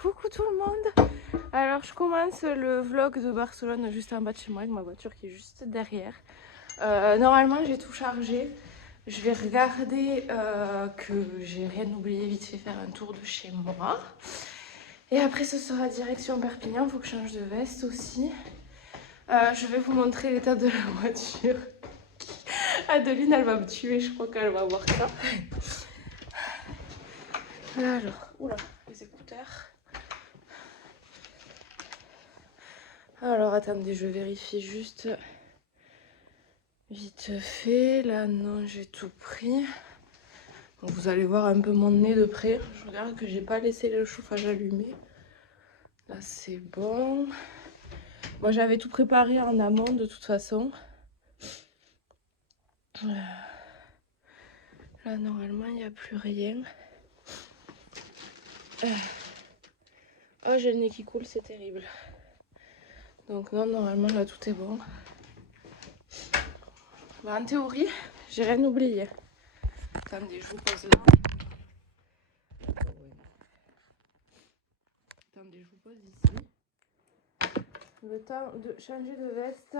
Coucou tout le monde. Alors je commence le vlog de Barcelone juste en bas de chez moi avec ma voiture qui est juste derrière. Normalement j'ai tout chargé. Je vais regarder que j'ai rien oublié, vite fait faire un tour de chez moi. Et après ce sera direction Perpignan, il faut que je change de veste aussi. Je vais vous montrer l'état de la voiture. Adeline elle va me tuer, je crois qu'elle va voir ça. Alors, oula, les écouteurs. Alors attendez, je vérifie juste vite fait. Là non, j'ai tout pris. Donc, vous allez voir un peu mon nez de près. Je regarde que j'ai pas laissé le chauffage allumé. Là c'est bon. Moi j'avais tout préparé en amont de toute façon. Là normalement il n'y a plus rien. Oh j'ai le nez qui coule, c'est terrible. Donc non, normalement là tout est bon. Bah, en théorie, j'ai rien oublié. Attendez, je vous pose là. Attendez, je vous pose ici. Le temps de changer de veste.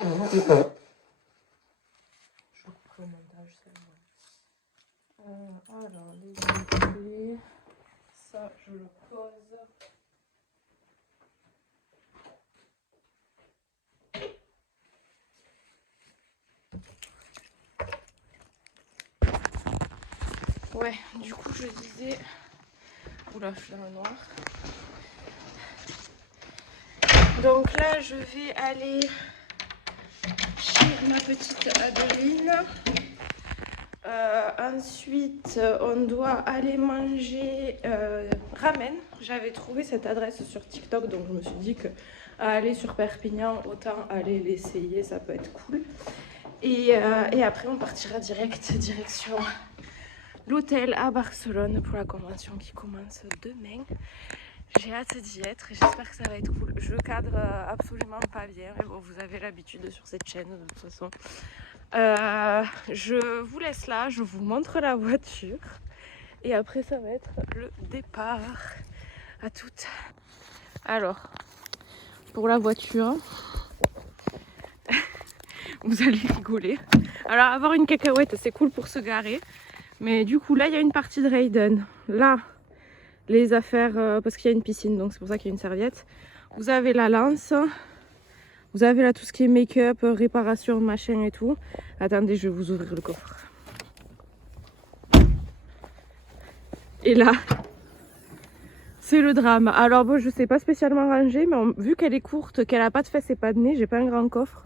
Je couperai au montage, c'est bon. Alors, les clés. Ça, je le pose. Ouais, du coup je disais... Oula, je suis dans le noir. Donc là, je vais aller chez ma petite Adeline. Ensuite, on doit aller manger ramen. J'avais trouvé cette adresse sur TikTok, donc je me suis dit que aller sur Perpignan, autant aller l'essayer, ça peut être cool. Et après, on partira direction l'hôtel à Barcelone pour la convention qui commence demain. J'ai hâte d'y être et j'espère que ça va être cool. Je cadre absolument pas bien, mais bon, vous avez l'habitude sur cette chaîne de toute façon. Je vous laisse là, je vous montre la voiture et après ça va être le départ. À toutes. Alors, pour la voiture, vous allez rigoler. Alors, avoir une cacahuète, c'est cool pour se garer. Mais du coup, là, il y a une partie de Raiden. Là, les affaires, parce qu'il y a une piscine, donc c'est pour ça qu'il y a une serviette. Vous avez la lance. Vous avez là tout ce qui est make-up, réparation, machin et tout. Attendez, je vais vous ouvrir le coffre. Et là, c'est le drame. Alors bon, je sais pas spécialement ranger, mais vu qu'elle est courte, qu'elle a pas de fesses et pas de nez, j'ai pas un grand coffre.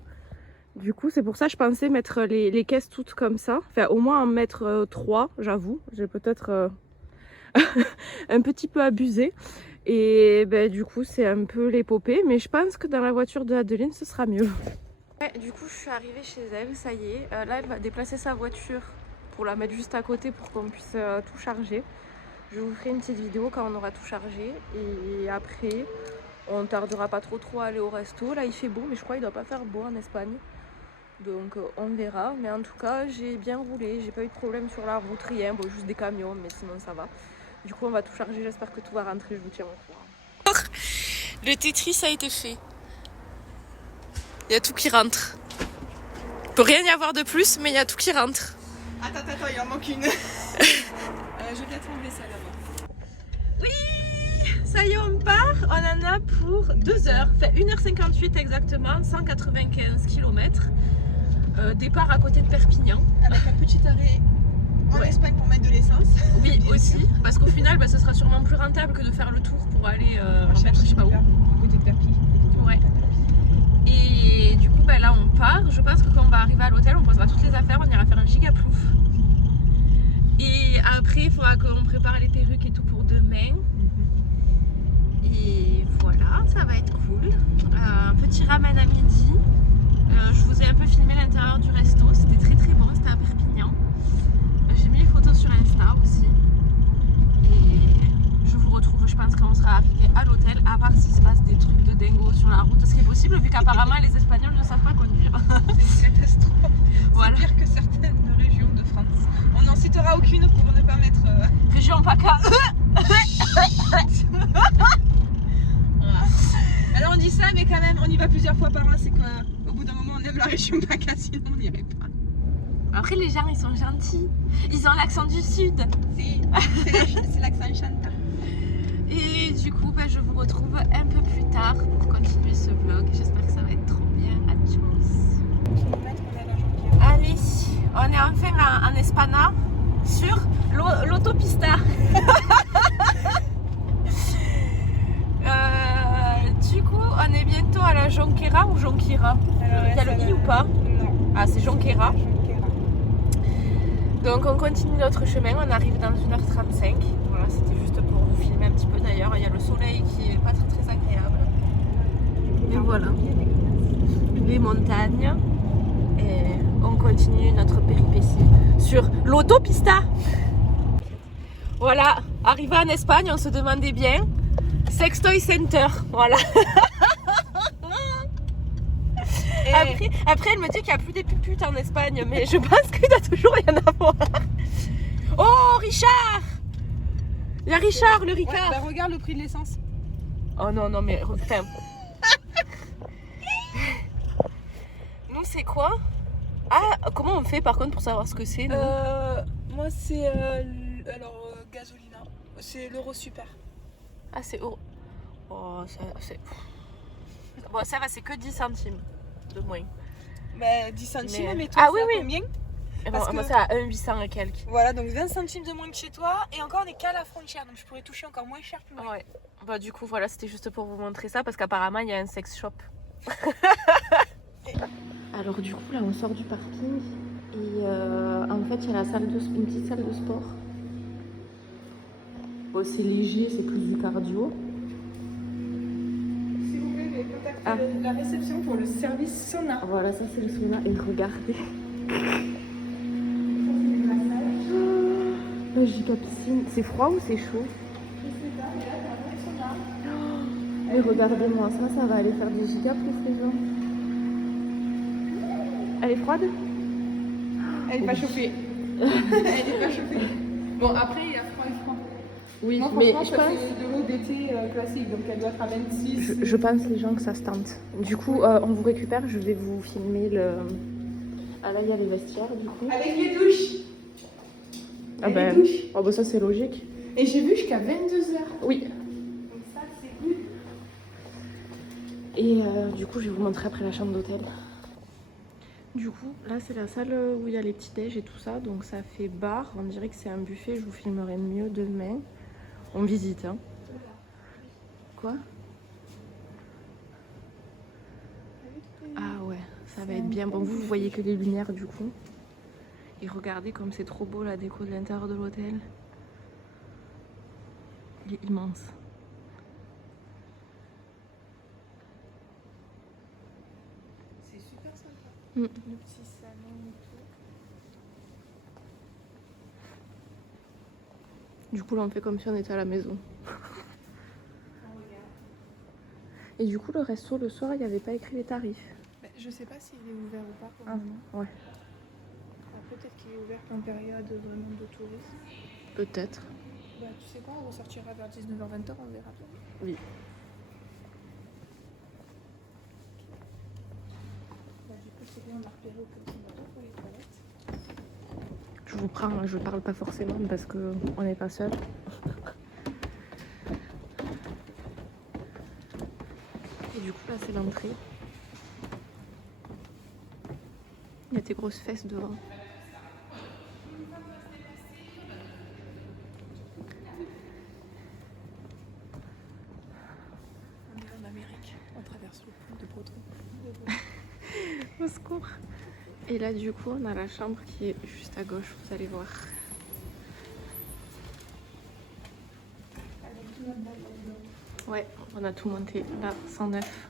Du coup, c'est pour ça que je pensais mettre les caisses toutes comme ça. Enfin, au moins en mettre 3, j'avoue. J'ai peut-être un petit peu abusé. Et ben, du coup, c'est un peu l'épopée. Mais je pense que dans la voiture de Adeline, ce sera mieux. Ouais, du coup, je suis arrivée chez elle, ça y est. Là, elle va déplacer sa voiture pour la mettre juste à côté pour qu'on puisse tout charger. Je vous ferai une petite vidéo quand on aura tout chargé. Et après, on tardera pas trop à aller au resto. Là, il fait beau, mais je crois qu'il doit pas faire beau en Espagne. Donc on verra, mais en tout cas j'ai bien roulé, j'ai pas eu de problème sur la route, rien, bon juste des camions, mais sinon ça va. Du coup on va tout charger, j'espère que tout va rentrer, je vous tiens au courant. Le Tetris a été fait. Il y a tout qui rentre. Il peut rien y avoir de plus, mais il y a tout qui rentre. Attends, il en manque une. Je viens tomber ça là-bas. Oui, ça y est on part, on en a pour 2 heures, enfin 1h58 exactement, 195 km. Départ à côté de Perpignan. Avec un petit arrêt en Espagne pour mettre de l'essence. Oui, aussi. Parce qu'au final, ce sera sûrement plus rentable que de faire le tour pour aller en mettre je sais pas où. Côté de Perpignan. Ouais. Et du coup, là, on part. Je pense que quand on va arriver à l'hôtel, on posera toutes les affaires, on ira faire un giga plouf. Et après, il faudra qu'on prépare les perruques et tout pour demain. Et voilà, ça va être cool. Un petit ramen à midi. Je vous ai un peu filmé l'intérieur du resto, c'était très bon, c'était à Perpignan. J'ai mis les photos sur Insta aussi. Et je vous retrouve, je pense, quand on sera arrivé à l'hôtel, à part s'il se passe des trucs de dingo sur la route, ce qui est possible vu qu'apparemment les Espagnols ne savent pas conduire. C'est une catastrophe. Voilà. C'est pire que certaines régions de France. On n'en citera aucune pour ne pas mettre... Région PACA. Alors on dit ça, mais quand même, on y va plusieurs fois par an. C'est qu'au bout d'un moment, on aime la région PACA, sinon on n'irait pas. Après, les gens, ils sont gentils. Ils ont l'accent du sud. C'est l'accent chantant. Et du coup, je vous retrouve un peu plus tard pour continuer ce vlog. J'espère que ça va être trop bien. Adios. Allez, on est enfin en Espana sur l'autopista. Du coup, on est bientôt à la Jonquera ou Jonquera. Il y a le i ou pas? Non. Ah, c'est Jonquera. Donc on continue notre chemin, on arrive dans 1h35. Voilà, c'était juste pour vous filmer un petit peu d'ailleurs. Il y a le soleil qui est pas très, très agréable. Et voilà, les montagnes. Et on continue notre péripétie sur l'autopista. Voilà, arrivé en Espagne, on se demandait bien. Sextoy Center, voilà. Après, elle me dit qu'il n'y a plus des puputes en Espagne, mais je pense qu'il doit toujours y en avoir. Oh, Richard! Il y a Richard, le Ricard. Ouais, regarde le prix de l'essence. Oh non, mais enfin. Nous, c'est quoi? Ah, comment on fait par contre pour savoir ce que c'est? Moi, c'est Gasolina. C'est l'euro super. Ah, c'est euro. Oh, c'est. Bon, ça va, c'est que 10 centimes de moins. Bah, 10 centimes, mais toi, ah, c'est oui. combien? Parce moi, c'est à 1,800 et quelques. Voilà, donc 20 centimes de moins que chez toi. Et encore, on est qu'à la frontière, donc je pourrais toucher encore moins cher plus loin. Ouais. Bah, du coup, voilà, c'était juste pour vous montrer ça parce qu'apparemment, il y a un sex shop. Alors, du coup, là, on sort du parking et en fait, il y a une petite salle de sport. Bon, c'est léger, c'est plus du cardio. Si vous voulez contacter la réception pour le service sauna. Voilà, ça c'est le sauna. Et regardez. La giga piscine. C'est froid ou c'est chaud? Je sais pas, mais là, t'as un vrai sauna. Mais regardez-moi, ça va aller faire des giga plus les gens. Elle est froide? Elle est pas chauffée. Elle est pas chauffée. Bon, après, il y a froid et froid. Oui, moi, mais franchement, je ça pense... c'est de l'eau d'été classique, donc elle doit être à 26. Je pense les gens que ça se tente. Du coup, on vous récupère, je vais vous filmer le... Ah là, il y a les vestiaires, du coup. Avec les douches. Ah ben, oh bah ça c'est logique. Et j'ai vu jusqu'à 22h. Oui. Donc ça, c'est good. Et du coup, je vais vous montrer après la chambre d'hôtel. Du coup, là, c'est la salle où il y a les petits déj et tout ça. Donc ça fait bar. On dirait que c'est un buffet. Je vous filmerai mieux demain. On visite, hein. Quoi? Ah ouais, ça va être bien. Bon, vous voyez que les lumières, du coup. Et regardez comme c'est trop beau la déco de l'intérieur de l'hôtel. Il est immense. C'est super sympa. Le petit salon et tout. Du coup, là, on fait comme si on était à la maison. Et du coup, le resto, le soir, il n'y avait pas écrit les tarifs. Bah, je sais pas s'il est ouvert ou pas pour le moment. Ouais. Peut-être qu'il est ouvert en période vraiment de tourisme. Peut-être. Bah, tu sais quoi, on ressortira vers 19h-20h, on verra bien. Oui. Bah, du coup, c'est bien, on a repéré au petit bateau pour les toilettes. Je vous prends, hein, je parle pas forcément parce qu'on n'est pas seul. Et du coup, là, c'est l'entrée. Il y a tes grosses fesses devant. On est en Amérique, on traverse le pont de Breton. Au secours. Et là, du coup, on a la chambre qui est juste à gauche, vous allez voir. Ouais, on a tout monté. Là, 109.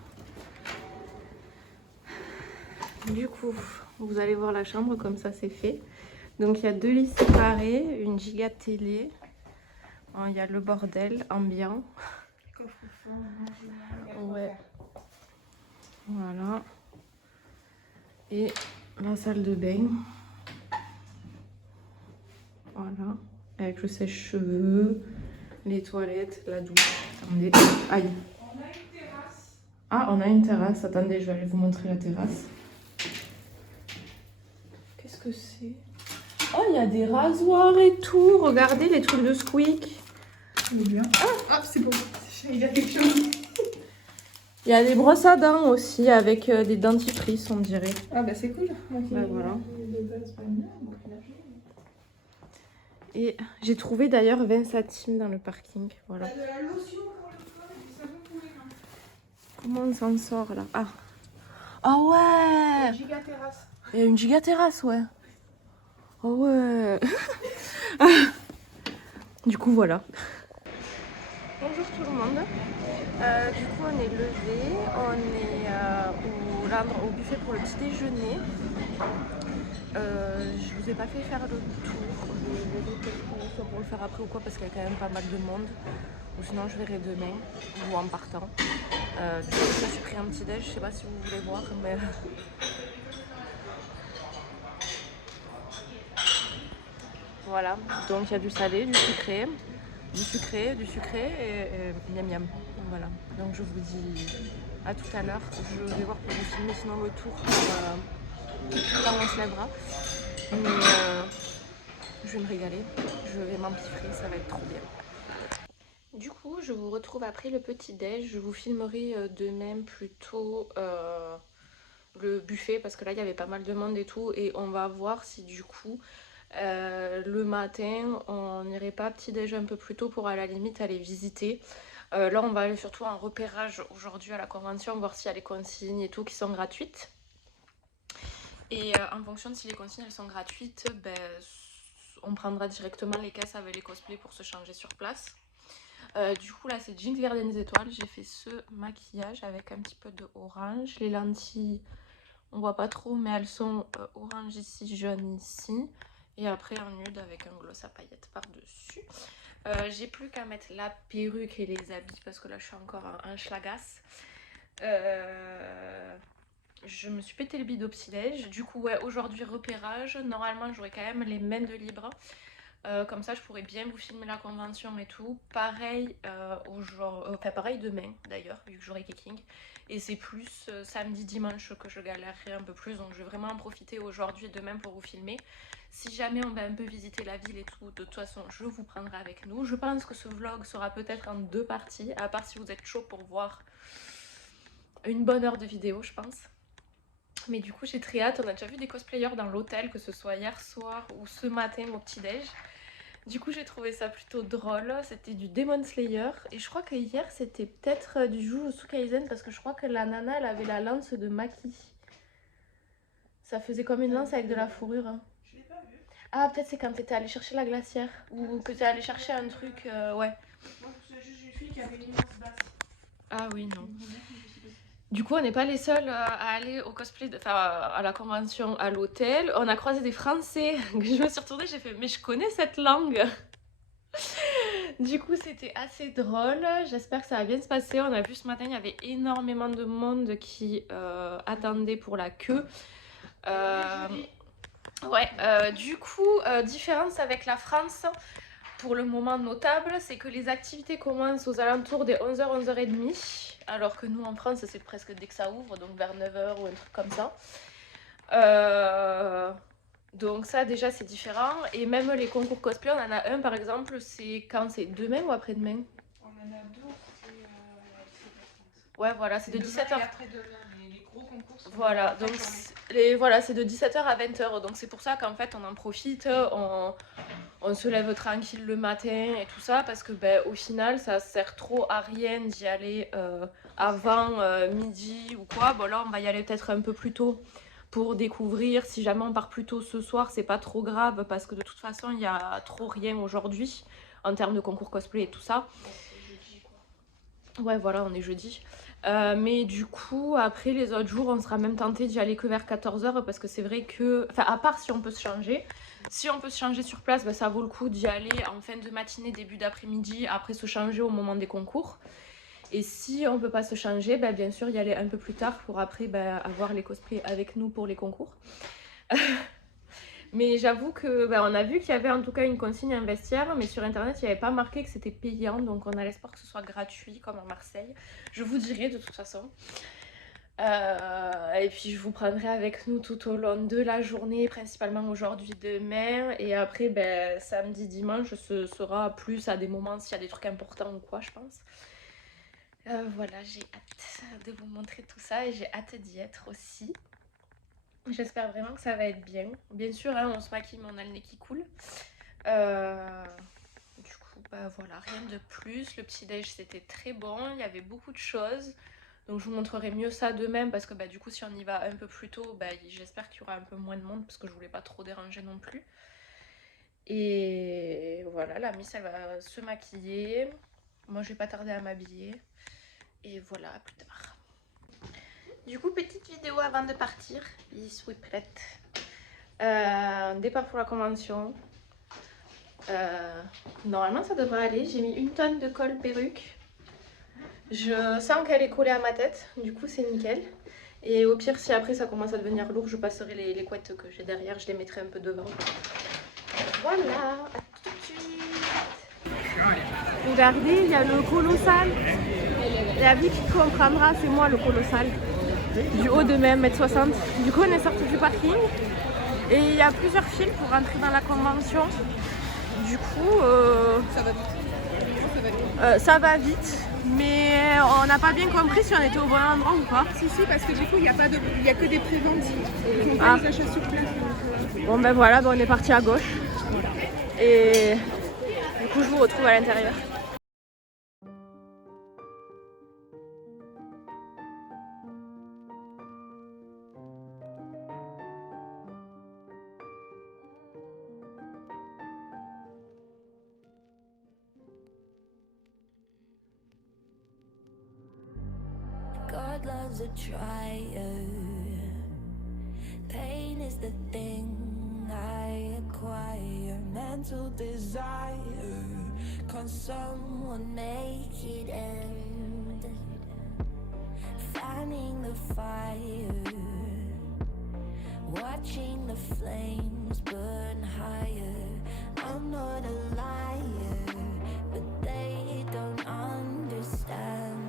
Du coup, vous allez voir la chambre, comme ça c'est fait. Donc il y a 2 lits séparés, une giga télé. Il y a le bordel ambiant. Ouais. Voilà. Et la salle de bain. Voilà. Avec le sèche-cheveux, les toilettes, la douche. Attendez. Aïe. On a une terrasse. Ah, on a une terrasse. Attendez, je vais aller vous montrer la terrasse. Qu'est-ce que c'est? Oh, il y a des rasoirs et tout. Regardez les trucs de Squeak. C'est bien. Ah, c'est bon. Il y a quelque chose. Il y a des brosses à dents aussi avec des dentifrices, on dirait. Ah bah c'est cool. Bah, voilà. Et j'ai trouvé d'ailleurs 20 centimes dans le parking. Voilà. Il y a de la lotion pour le corps et du savon pour les mains. Comment on s'en sort là? Ah. Ah ouais. Giga terrasse. Il y a une giga terrasse, ouais. Oh ouais. Du coup, voilà. Bonjour tout le monde. Du coup, on est levé. On est au buffet pour le petit déjeuner. Je vous ai pas fait faire le tour. Je verrai peut-être soit pour le faire après ou quoi parce qu'il y a quand même pas mal de monde. Ou sinon, je verrai demain ou en partant. Du coup, je me suis pris un petit déj. Je sais pas si vous voulez voir, mais. Voilà, donc il y a du salé, du sucré, et miam miam. Donc voilà, donc je vous dis à tout à l'heure. Je vais voir pour vous filmer sinon le tour quand on se lèvera. Mais je vais me régaler, je vais m'empiffrer, ça va être trop bien. Du coup, je vous retrouve après le petit déj. Je vous filmerai demain plutôt le buffet parce que là il y avait pas mal de monde et tout. Et on va voir si du coup le matin on n'irait pas petit déj un peu plus tôt pour à la limite aller visiter. Là on va aller surtout en repérage aujourd'hui à la convention, voir s'il y a les consignes et tout qui sont gratuites. Et en fonction de si les consignes elles sont gratuites, ben, on prendra directement les caisses avec les cosplays pour se changer sur place. Du coup là c'est Jeans Garden des Étoiles, j'ai fait ce maquillage avec un petit peu de orange. Les lentilles on voit pas trop mais elles sont orange ici, jaune ici. Et après un nude avec un gloss à paillettes par dessus. J'ai plus qu'à mettre la perruque et les habits parce que là je suis encore en schlagasse. Je me suis pété le bide au petit-déj. Du coup ouais, aujourd'hui repérage. Normalement j'aurai quand même les mains de libre. Comme ça je pourrais bien vous filmer la convention et tout. Pareil pareil demain d'ailleurs vu que j'aurai Keking. Et c'est plus samedi dimanche que je galérerai un peu plus. Donc je vais vraiment en profiter aujourd'hui et demain pour vous filmer. Si jamais on va un peu visiter la ville et tout, de toute façon je vous prendrai avec nous. Je pense que ce vlog sera peut-être en 2 parties. À part si vous êtes chaud pour voir une bonne heure de vidéo je pense. Mais du coup j'ai très hâte. On a déjà vu des cosplayers dans l'hôtel, que ce soit hier soir ou ce matin au petit déj. Du coup j'ai trouvé ça plutôt drôle, c'était du Demon Slayer et je crois que hier c'était peut-être du Jujutsu Kaisen parce que je crois que la nana elle avait la lance de Maki. Ça faisait comme une lance avec de la fourrure. Je l'ai pas vu. Ah peut-être c'est quand t'étais allé chercher la glacière ou que t'es allé chercher un truc, ouais. Moi je me souviens juste d'une fille qui avait une immense basse. Ah oui non. Du coup on n'est pas les seuls à aller au cosplay, à la convention à l'hôtel. On a croisé des Français, je me suis retournée, j'ai fait mais je connais cette langue. Du coup c'était assez drôle, j'espère que ça va bien se passer. On a vu ce matin il y avait énormément de monde qui attendait pour la queue. Du coup différence avec la France pour le moment notable, c'est que les activités commencent aux alentours des 11h, 11h30, alors que nous en France c'est presque dès que ça ouvre, donc vers 9h ou un truc comme ça. Donc ça déjà c'est différent. Et même les concours cosplay, on en a un par exemple, c'est quand c'est demain ou après-demain? On en a deux, ouais voilà, c'est de 17h. Et après-demain, les gros concours sont voilà, donc c'est de 17h à 20h. Donc c'est pour ça qu'en fait on en profite, on se lève tranquille le matin et tout ça. Parce que ben, au final ça sert trop à rien d'y aller avant midi ou quoi. Bon là on va y aller peut-être un peu plus tôt pour découvrir. Si jamais on part plus tôt ce soir, c'est pas trop grave parce que de toute façon il y a trop rien aujourd'hui en termes de concours cosplay et tout ça. C'est jeudi quoi. Ouais voilà, on est jeudi. Mais du coup après les autres jours on sera même tenté d'y aller que vers 14h parce que c'est vrai que, enfin à part si on peut se changer. Si on peut se changer sur place, bah, ça vaut le coup d'y aller en fin de matinée, début d'après-midi, après se changer au moment des concours. Et si on peut pas se changer, bah, bien sûr y aller un peu plus tard pour après avoir les cosplays avec nous pour les concours. Mais j'avoue que on a vu qu'il y avait en tout cas une consigne à un vestiaire, mais sur internet il n'y avait pas marqué que c'était payant, donc on a l'espoir que ce soit gratuit comme à Marseille. Je vous dirai de toute façon. Et puis je vous prendrai avec nous tout au long de la journée, principalement aujourd'hui, demain. Et après, samedi, dimanche, ce sera plus à des moments s'il y a des trucs importants ou quoi, je pense. Voilà, j'ai hâte de vous montrer tout ça et j'ai hâte d'y être aussi. J'espère vraiment que ça va être bien. Bien sûr, hein, on se maquille mais on a le nez qui coule. Du coup, voilà, rien de plus. Le petit déj c'était très bon, il y avait beaucoup de choses. Donc je vous montrerai mieux ça demain parce que du coup si on y va un peu plus tôt, j'espère qu'il y aura un peu moins de monde parce que je voulais pas trop déranger non plus. Et voilà, la Miss elle va se maquiller. Moi je vais pas tarder à m'habiller. Et voilà, à plus tard. Du coup, petite vidéo avant de partir. Je suis prête. Départ pour la convention. Normalement, ça devrait aller. J'ai mis 1 tonne de colle perruque. Je sens qu'elle est collée à ma tête. Du coup, c'est nickel. Et au pire, si après ça commence à devenir lourd, je passerai les couettes que j'ai derrière. Je les mettrai un peu devant. Voilà, à tout de suite. Regardez, il y a le colossal. La vie qui comprendra, c'est moi le colossal. Du haut de même 1m60. Du coup on est sorti du parking et il y a plusieurs files pour rentrer dans la convention. Du coup ça va vite, mais on n'a pas bien compris si on était au bon endroit ou pas. Si, parce que du coup il n'y a que des préventes. Ils font pas les achats sur place. Bon voilà, on est parti à gauche. Et du coup je vous retrouve à l'intérieur. God loves a trier. Pain is the thing I acquire. Mental desire. Can someone make it end? Fanning the fire. Watching the flames burn higher. I'm not a liar, but they don't understand.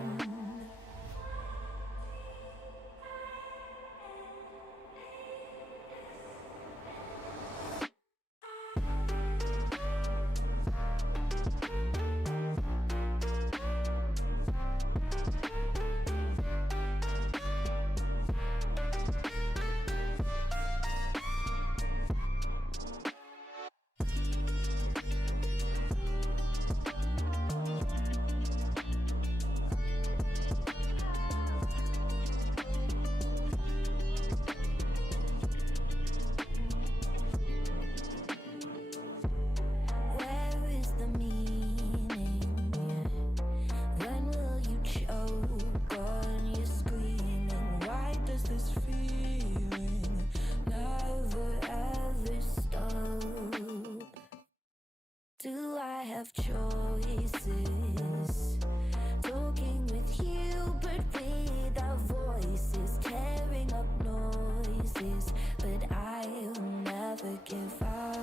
Do I have choices? Talking with you, but without voices, tearing up noises, but I'll never give up.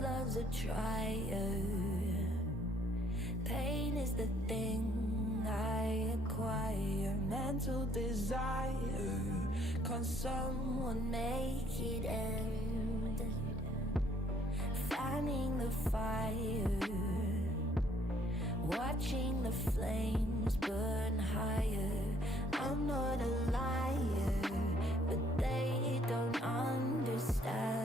God loves a trier. Pain is the thing I acquire. Mental desire. Can someone make it end? Fanning the fire. Watching the flames burn higher. I'm not a liar, but they don't understand.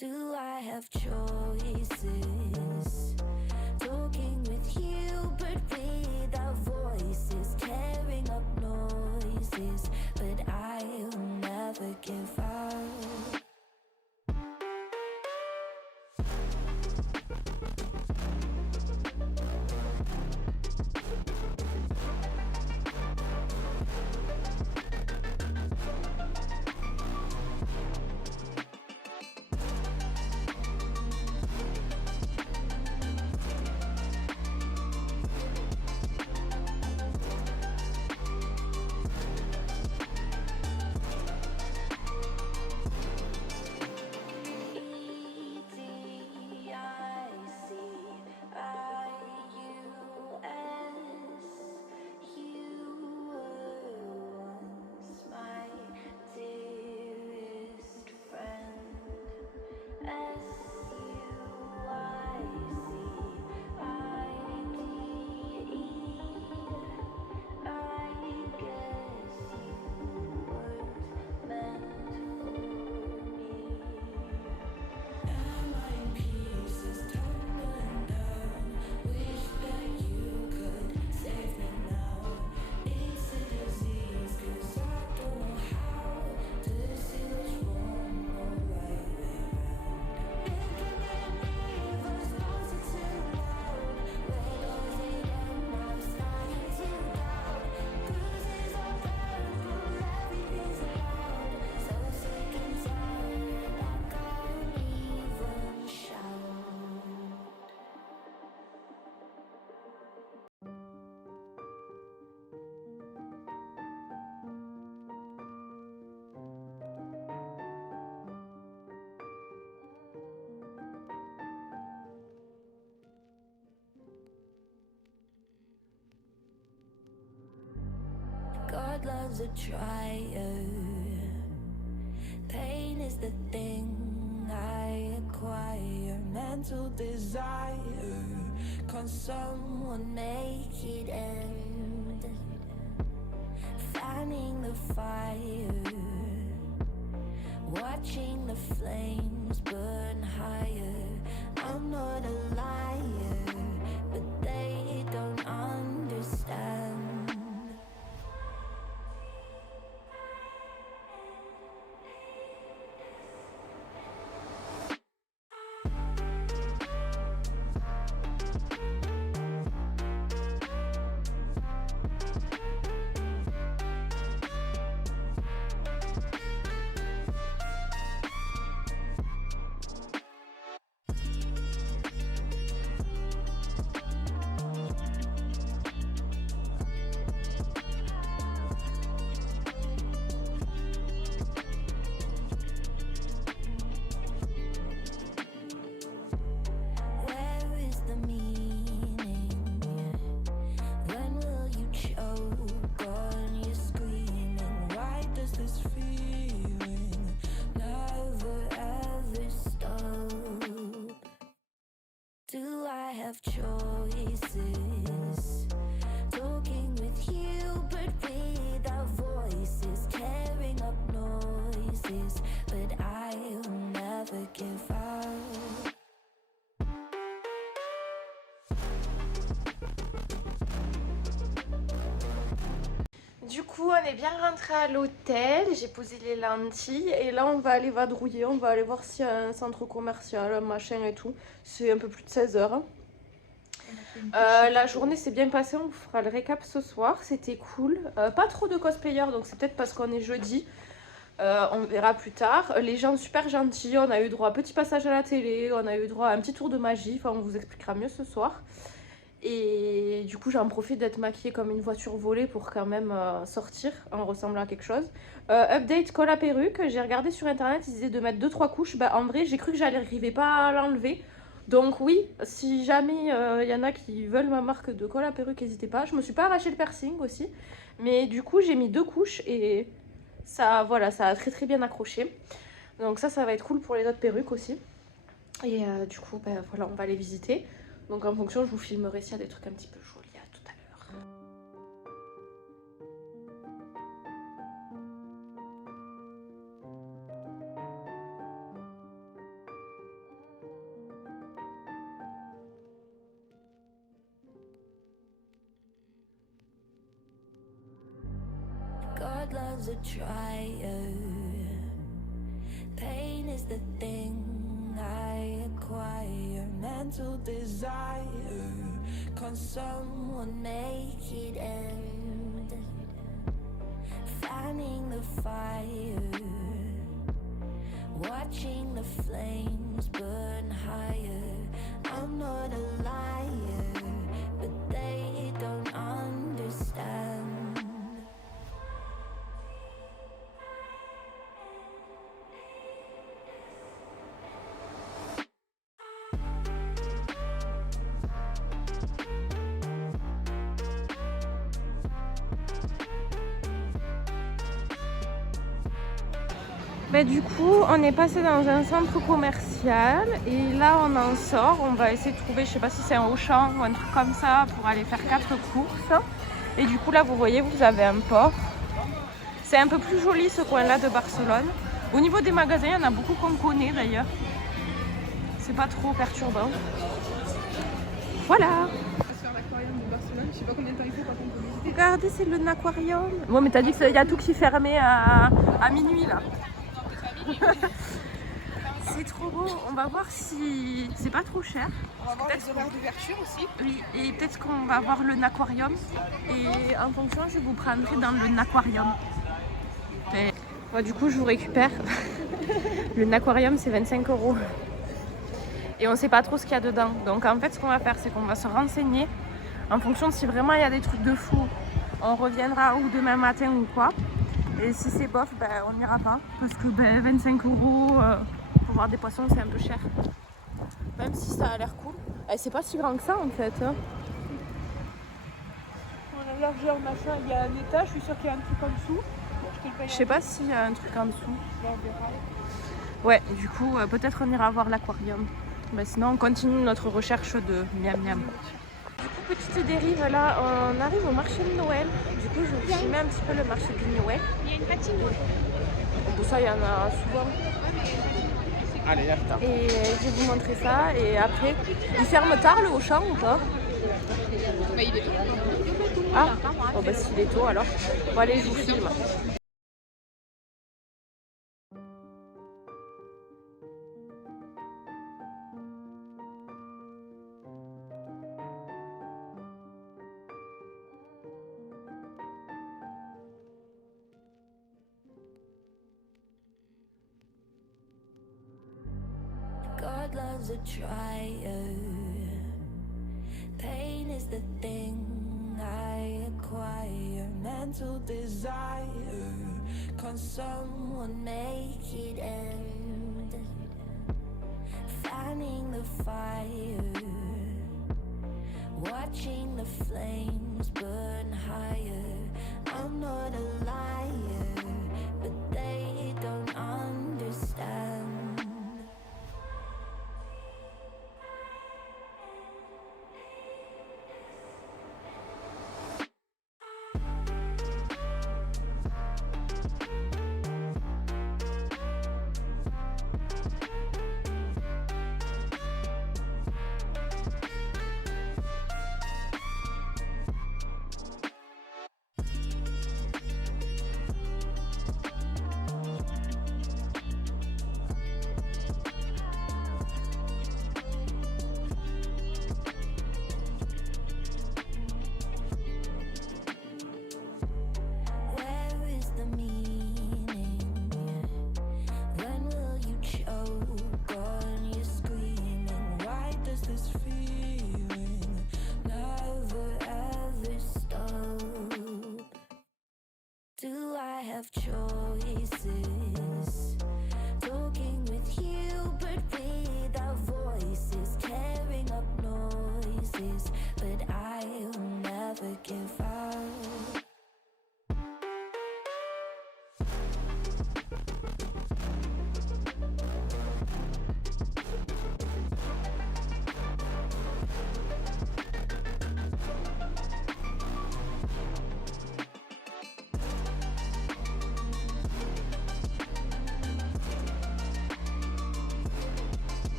Do I have choices? Talking with you, but without voices, tearing up noises, but I'll never give up. God loves a trier. Pain is the thing I acquire. Mental desire. Can someone make it end? Fanning the fire. Watching the flames burn higher. I'm not a liar, but they don't understand. voices, but I'll never give up. Du coup, on est bien rentré à l'hôtel, j'ai posé les lentilles et là on va aller vadrouiller, on va aller voir s'il y a un centre commercial, un machin et tout. C'est un peu plus de 16h. La journée s'est bien passée, on vous fera le récap ce soir, c'était cool. Pas trop de cosplayers, donc c'est peut-être parce qu'on est jeudi. On verra plus tard. Les gens super gentils, on a eu droit à un petit passage à la télé, on a eu droit à un petit tour de magie, enfin on vous expliquera mieux ce soir. Et du coup j'en profite d'être maquillée comme une voiture volée pour quand même sortir en ressemblant à quelque chose. Update colle à perruque, j'ai regardé sur internet, ils disaient de mettre 2-3 couches. Bah en vrai j'ai cru que j'arrivais pas à l'enlever. Donc oui, si jamais y en a qui veulent ma marque de colle à perruque, n'hésitez pas. Je me suis pas arraché le piercing aussi. Mais du coup j'ai mis 2 couches et ça, voilà, ça a très très bien accroché. Donc ça va être cool pour les autres perruques aussi. Et du coup ben, voilà, on va les visiter. Donc en fonction, je vous filmerai s'il y a des trucs un petit peu jolis. À tout à l'heure. God loves a trier. Pain is the thing I acquire. Mental desire. Can someone make it end? Fanning the fire. Watching the flames burn higher. I'm not a liar, but they don't understand. Bah, du coup, on est passé dans un centre commercial et là on en sort. On va essayer de trouver, je sais pas si c'est un Auchan ou un truc comme ça pour aller faire 4 courses. Et du coup, là vous voyez, vous avez un port. C'est un peu plus joli ce coin-là de Barcelone. Au niveau des magasins, il y en a beaucoup qu'on connaît d'ailleurs. C'est pas trop perturbant. Voilà. On va se faire l'aquarium de Barcelone, je sais pas combien de temps il faut par contre pour visiter. Regardez, c'est le aquarium. Ouais, mais t'as dit qu'il y a tout qui fermait à minuit là. C'est trop beau, on va voir si c'est pas trop cher. On va voir les horaires d'ouverture aussi. Oui, et peut-être qu'on va voir le aquarium. Et en fonction, je vous prendrai dans le aquarium. Et... Bon, du coup, je vous récupère. Le aquarium, c'est 25 €. Et on sait pas trop ce qu'il y a dedans. Donc en fait, ce qu'on va faire, c'est qu'on va se renseigner. En fonction de si vraiment il y a des trucs de fou, on reviendra ou demain matin ou quoi. Et si c'est bof, ben, on n'ira pas. Parce que 25 € pour voir des poissons, c'est un peu cher. Même si ça a l'air cool. Et c'est pas si grand que ça en fait. Hein. On a largeur machin, il y a un étage, je suis sûre qu'il y a un truc en dessous. Je sais pas s'il y a un truc en dessous. On verra. Ouais, du coup, peut-être on ira voir l'aquarium. Ben, sinon, on continue notre recherche de miam miam. Du coup, petite dérive, là, on arrive au marché de Noël. Du coup, je vous filme un petit peu le marché de Noël. Il y a une patine. Bon, ça, il y en a souvent. Allez, là, putain. Et je vais vous montrer ça. Et après, il ferme tard le Auchan ou pas? Bah, il est tôt. Ah, oh, bah s'il est tôt alors. Bon, allez, je vous filme. God loves a trier. Pain is the thing I acquire. Mental desire. Can someone make it end? Fanning the fire. Watching the flames burn higher. I'm not a liar, but they don't understand.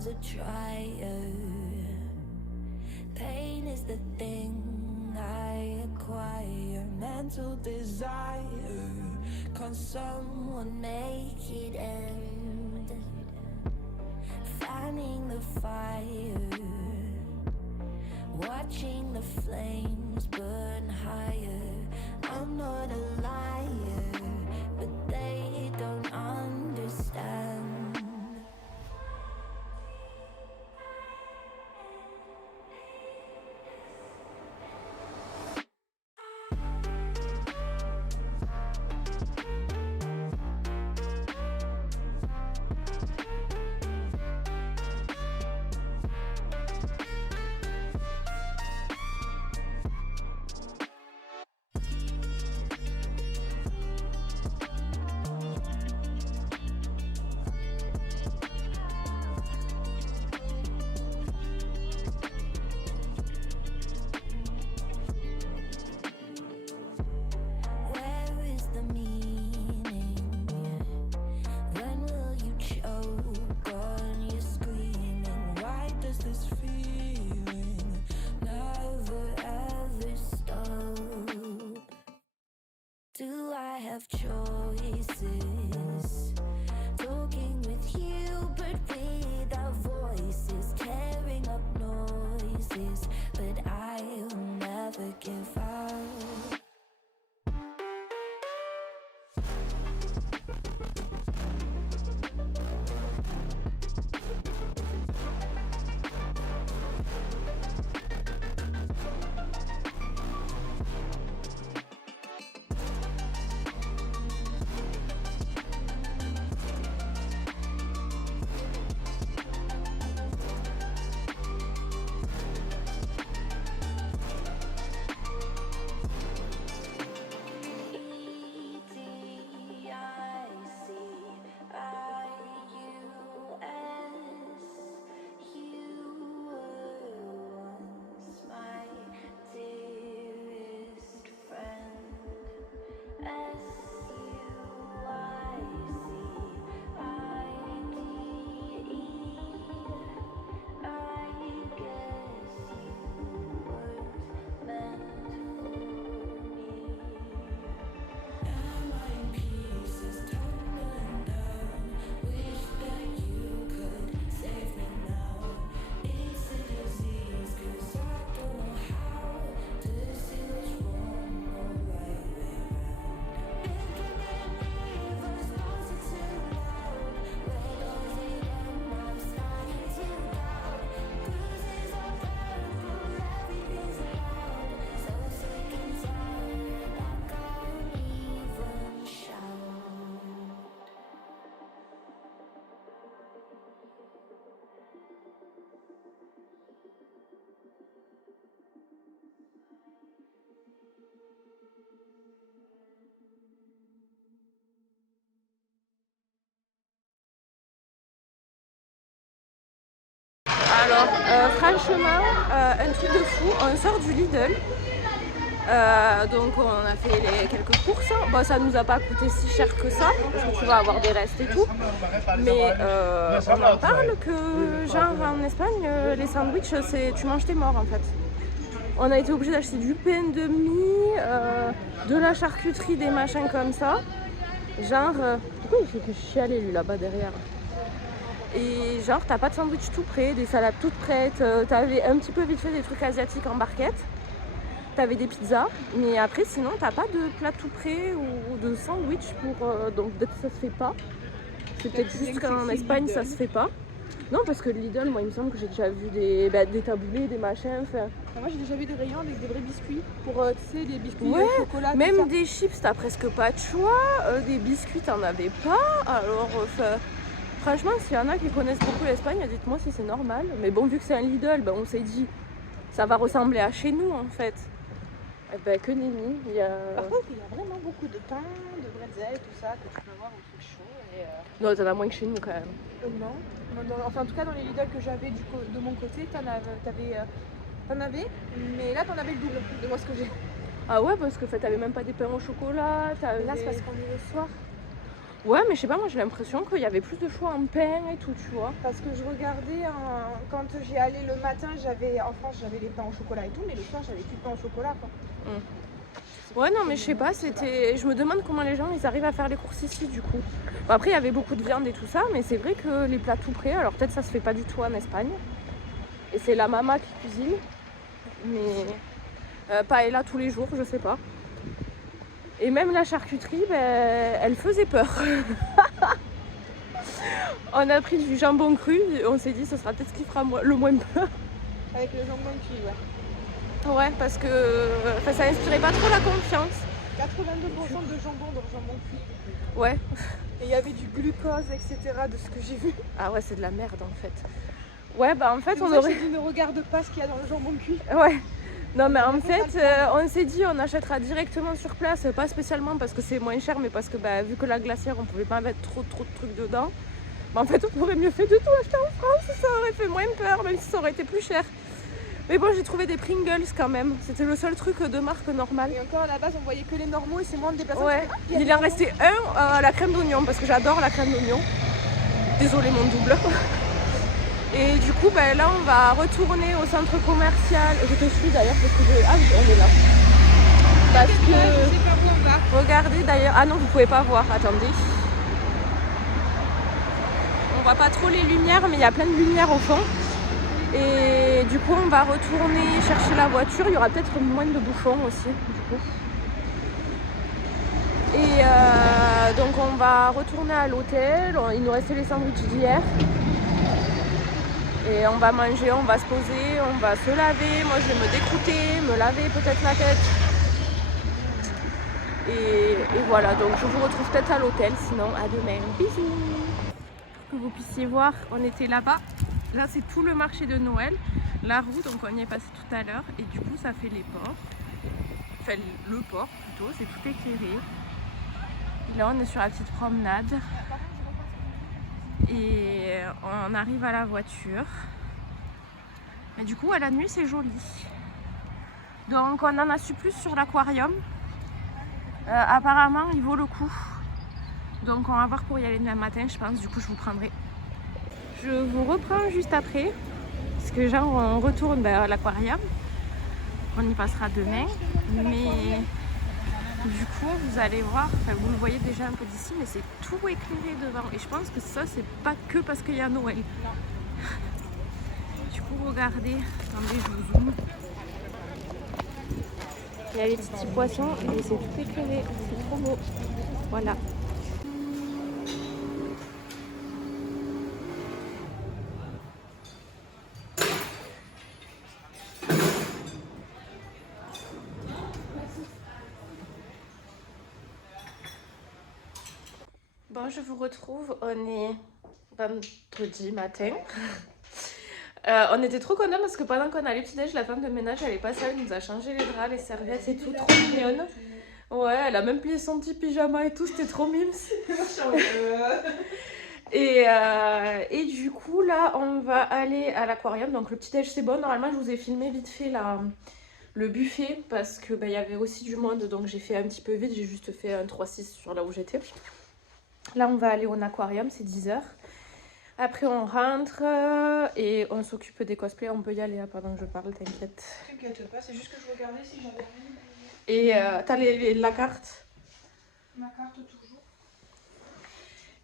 love's a trier. Pain is the thing I acquire. Mental desire. Can someone make it end? Fanning the fire. Watching the flames burn higher. I'm not a liar, but they don't understand. Do I have choices? Talking with you, but without voices, tearing up noises, but I'll never give up. Alors, franchement, un truc de fou, on sort du Lidl, donc on a fait quelques courses. Bon, ça nous a pas coûté si cher que ça, parce que tu vas avoir des restes et tout, mais on en parle que, genre en Espagne, les sandwichs, tu manges tes morts en fait. On a été obligé d'acheter du pain de mie, de la charcuterie, des machins comme ça. Genre, pourquoi il fait que chialer lui là-bas derrière? Et genre t'as pas de sandwich tout prêt, des salades toutes prêtes, t'avais un petit peu vite fait des trucs asiatiques en barquette, t'avais des pizzas, mais après sinon t'as pas de plat tout prêt ou de sandwich pour... donc peut-être ça se fait pas, c'est peut-être juste qu'en Espagne ça se fait pas. Non parce que Lidl, moi il me semble que j'ai déjà vu des taboulés, des machins, enfin... Moi j'ai déjà vu des rayons avec des vrais biscuits, pour tu sais, des biscuits Ouais, chocolat. même des chips t'as presque pas de choix, des biscuits t'en avais pas, alors franchement, s'il y en a qui connaissent beaucoup l'Espagne, dites-moi si c'est normal. Mais bon, vu que c'est un Lidl, ben, on s'est dit, ça va ressembler à chez nous en fait. Et ben, que nenni. Par contre, il y a vraiment beaucoup de pain, de bretzel, tout ça, que tu peux avoir au truc chaud. Et Non, t'en as moins que chez nous quand même. non. Enfin, en tout cas, dans les Lidl que j'avais de mon côté, t'en avais, mais là, t'en avais le double de moi ce que j'ai. Ah ouais, parce que t'avais même pas des pains au chocolat. Là, c'est parce qu'on est le soir. Ouais, mais je sais pas, moi j'ai l'impression qu'il y avait plus de choix en pain et tout, tu vois. Parce que je regardais, quand j'y allais le matin, en France j'avais les pains au chocolat et tout, mais le soir j'avais plus de pain au chocolat quoi. Ouais, non, mais je sais pas, je me demande comment les gens ils arrivent à faire les courses ici du coup. Bon, après, il y avait beaucoup de viande et tout ça, mais c'est vrai que les plats tout prêts, alors peut-être ça se fait pas du tout en Espagne. Et c'est la maman qui cuisine, mais paella tous les jours, je sais pas. Et même la charcuterie, ben, elle faisait peur. On a pris du jambon cru, on s'est dit ce sera peut-être ce qui fera le moins peur. Avec le jambon cuit, ouais. Ouais, parce que ça inspirait pas trop la confiance. 82% de jambon dans le jambon cuit. Ouais. Et il y avait du glucose, etc. de ce que j'ai vu. Ah ouais, c'est de la merde en fait. Ouais, bah en fait, on aurait dit ne regarde pas ce qu'il y a dans le jambon cuit. Ouais. Non mais en fait, on s'est dit on achètera directement sur place, pas spécialement parce que c'est moins cher, mais parce que bah, vu que la glacière on pouvait pas mettre trop de trucs dedans. Bah, en fait on aurait mieux fait de tout acheter en France, ça aurait fait moins peur, même si ça aurait été plus cher. Mais bon, j'ai trouvé des Pringles quand même, c'était le seul truc de marque normale. Et encore à la base on voyait que les normaux et c'est moins des personnes. Ouais, il en restait un à la crème d'oignon parce que j'adore la crème d'oignon. Désolée mon double. Et du coup, ben, là, on va retourner au centre commercial. Je te suis d'ailleurs parce que ah oui, on est là. Parce que... Je sais pas où on va. Regardez d'ailleurs... Ah non, vous pouvez pas voir, attendez. On voit pas trop les lumières, mais il y a plein de lumières au fond. Et du coup, on va retourner chercher la voiture. Il y aura peut-être moins de bouchons aussi, du coup. Et donc, on va retourner à l'hôtel. Il nous restait les sandwichs d'hier. Et on va manger, on va se poser, on va se laver. Moi, je vais me décrouter, me laver peut-être la tête. Et voilà, donc je vous retrouve peut-être à l'hôtel. Sinon, à demain. Bisous. Pour que vous puissiez voir, on était là-bas. Là, c'est tout le marché de Noël. La roue, donc on y est passé tout à l'heure. Et du coup, ça fait les ports. Enfin, le port plutôt, c'est tout éclairé. Là, on est sur la petite promenade. Et on arrive à la voiture. Et du coup, à la nuit, c'est joli. Donc, on en a su plus sur l'aquarium. Apparemment, il vaut le coup. Donc, on va voir pour y aller demain matin, je pense. Du coup, je vous prendrai. Je vous reprends juste après. Parce que, genre, on retourne à l'aquarium. On y passera demain. Mais du coup, vous allez voir, enfin, vous le voyez déjà un peu d'ici, mais c'est tout éclairé devant. Et je pense que ça, c'est pas que parce qu'il y a Noël. Non. Du coup, regardez, attendez, je vous zoome. Il y a les petits poissons et c'est tout éclairé, c'est trop beau. Voilà. Bon, je vous retrouve, on est vendredi matin. On était trop contents parce que pendant qu'on allait au petit-déj, la femme de ménage elle est passée, elle nous a changé les draps, les serviettes et tout, trop mignonne. Ouais, elle a même plié son petit pyjama et tout, c'était trop mimes. Et du coup là on va aller à l'aquarium, donc le petit-déj c'est bon. Normalement je vous ai filmé vite fait le buffet parce que y avait aussi du monde, donc j'ai fait un petit peu vite, j'ai juste fait un 3-6 sur là où j'étais. Là on va aller au aquarium, c'est 10h. Après on rentre et on s'occupe des cosplays. On peut y aller là, pendant que je parle, t'inquiète. T'inquiète pas, c'est juste que je regardais si j'avais... Et t'as la carte? Ma carte toujours.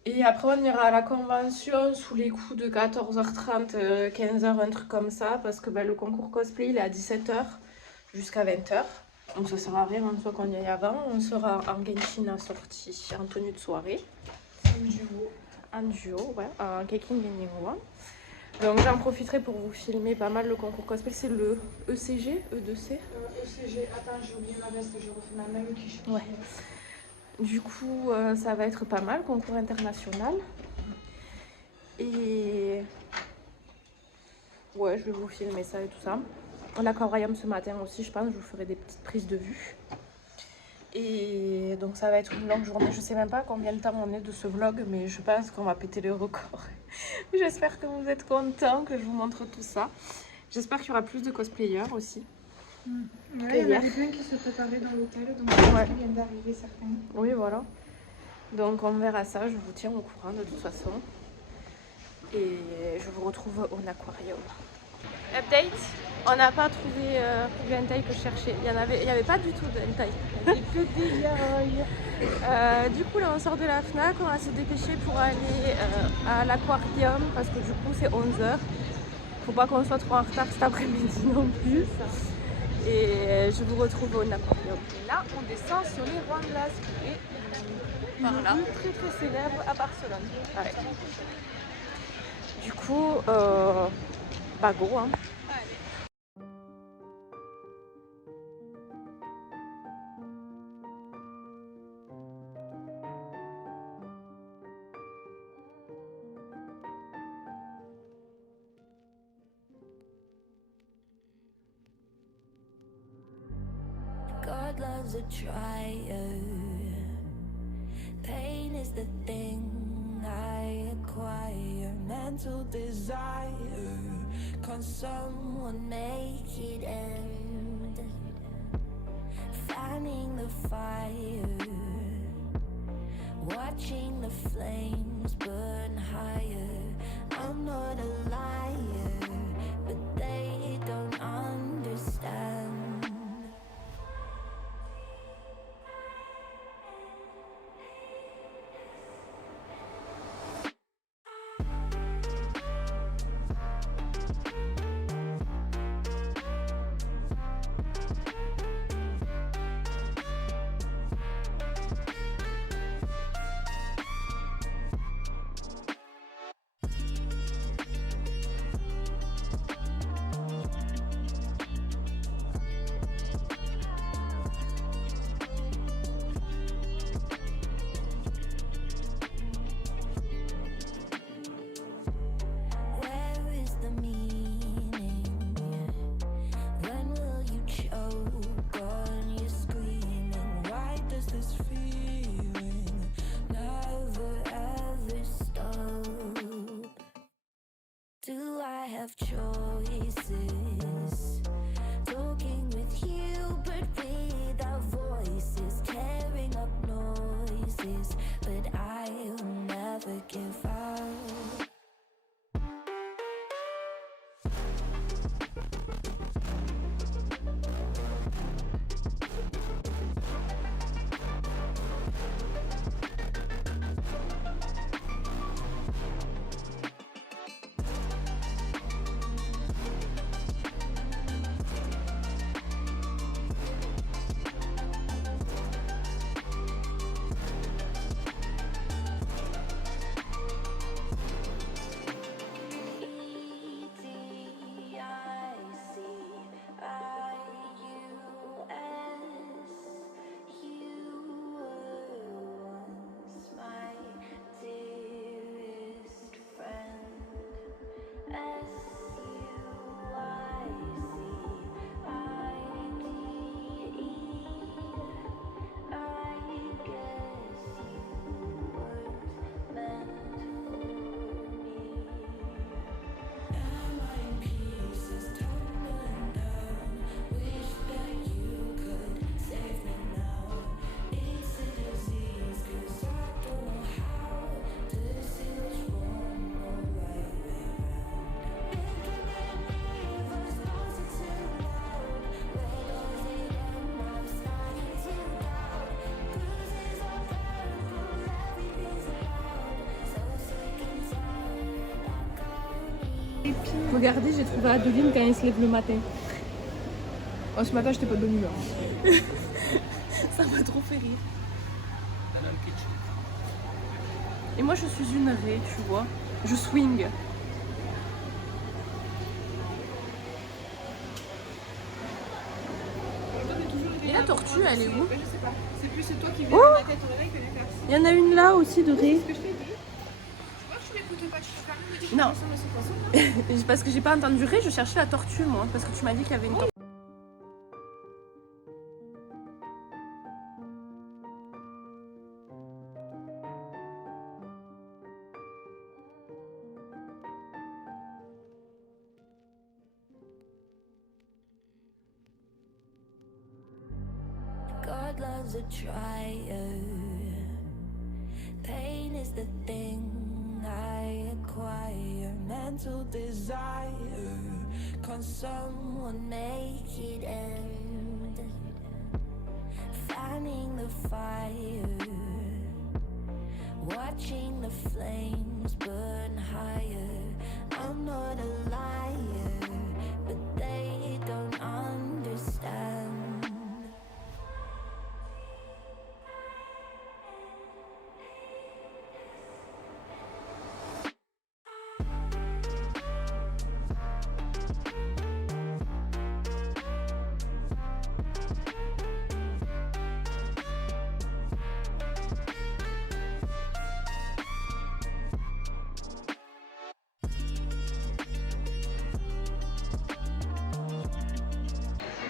Et après on ira à la convention sous les coups de 14h30, 15h, un truc comme ça. Parce que le concours cosplay il est à 17h jusqu'à 20h. Donc ça sert à rien en soi qu'on y aille avant. On sera en Genshin assorti en tenue de soirée. En duo. En duo, ouais, en Kekin Genigwa. Donc j'en profiterai pour vous filmer pas mal le concours cosplay. C'est le ECG, E2C. ECG, attends, j'ai oublié ma veste, j'ai refait ma même quiche. Ouais. Du coup, ça va être pas mal, concours international. Et ouais, je vais vous filmer ça et tout ça. L'aquarium ce matin aussi, je pense, je vous ferai des petites prises de vue. Et donc ça va être une longue journée. Je sais même pas combien de temps on est de ce vlog, mais je pense qu'on va péter le record. J'espère que vous êtes contents, que je vous montre tout ça. J'espère qu'il y aura plus de cosplayers aussi. Ouais, il y en avait plein qui se préparaient dans l'hôtel, donc ils viennent d'arriver certains. Oui, voilà. Donc on verra ça, je vous tiens au courant de toute façon. Et je vous retrouve au aquarium. Update, on n'a pas trouvé le hentai que je cherchais. Il y avait pas du tout de hentai. Que des yaoi. Du coup là on sort de la FNAC, on va se dépêcher pour aller à l'aquarium parce que du coup c'est 11h. Faut pas qu'on soit trop en retard cet après-midi non plus. Et je vous retrouve au aquarium. Et là, on descend sur les Ramblas, qui est une rue très très célèbre à Barcelone. Ouais. Du coup, bah go hein. God loves a trier. Pain is the thing I acquire. Mental desire. Can someone make it end? Fanning the fire. Watching the flames burn higher. I'm not a liar, but they don't understand. Do I have choices? Talking with you, but without voices, tearing up noises, but I'll never give up. Regardez, j'ai trouvé Adeline quand elle se lève le matin. Oh, ce matin, j'étais pas de bonne humeur. Ça m'a trop fait rire. Et moi, je suis une raie, tu vois. Je swing. Et la tortue, elle est où? Je sais pas. C'est plus toi qui viens Oh, dans ma tête oreille que l'inverse. il y en a une là aussi de raie. Ce que je t'ai dit. Tu vois, je m'écoute pas. Tu peux quand même me dire Non. que ce poisson. Parce que j'ai pas entendu raie, je cherchais la tortue, moi. Parce que tu m'as dit qu'il y avait une tortue. God loves a trier. is the thing I acquire. Mental desire. Can someone make it end? Fanning the fire, watching the flames burn higher. I'm not a liar, but they don't understand.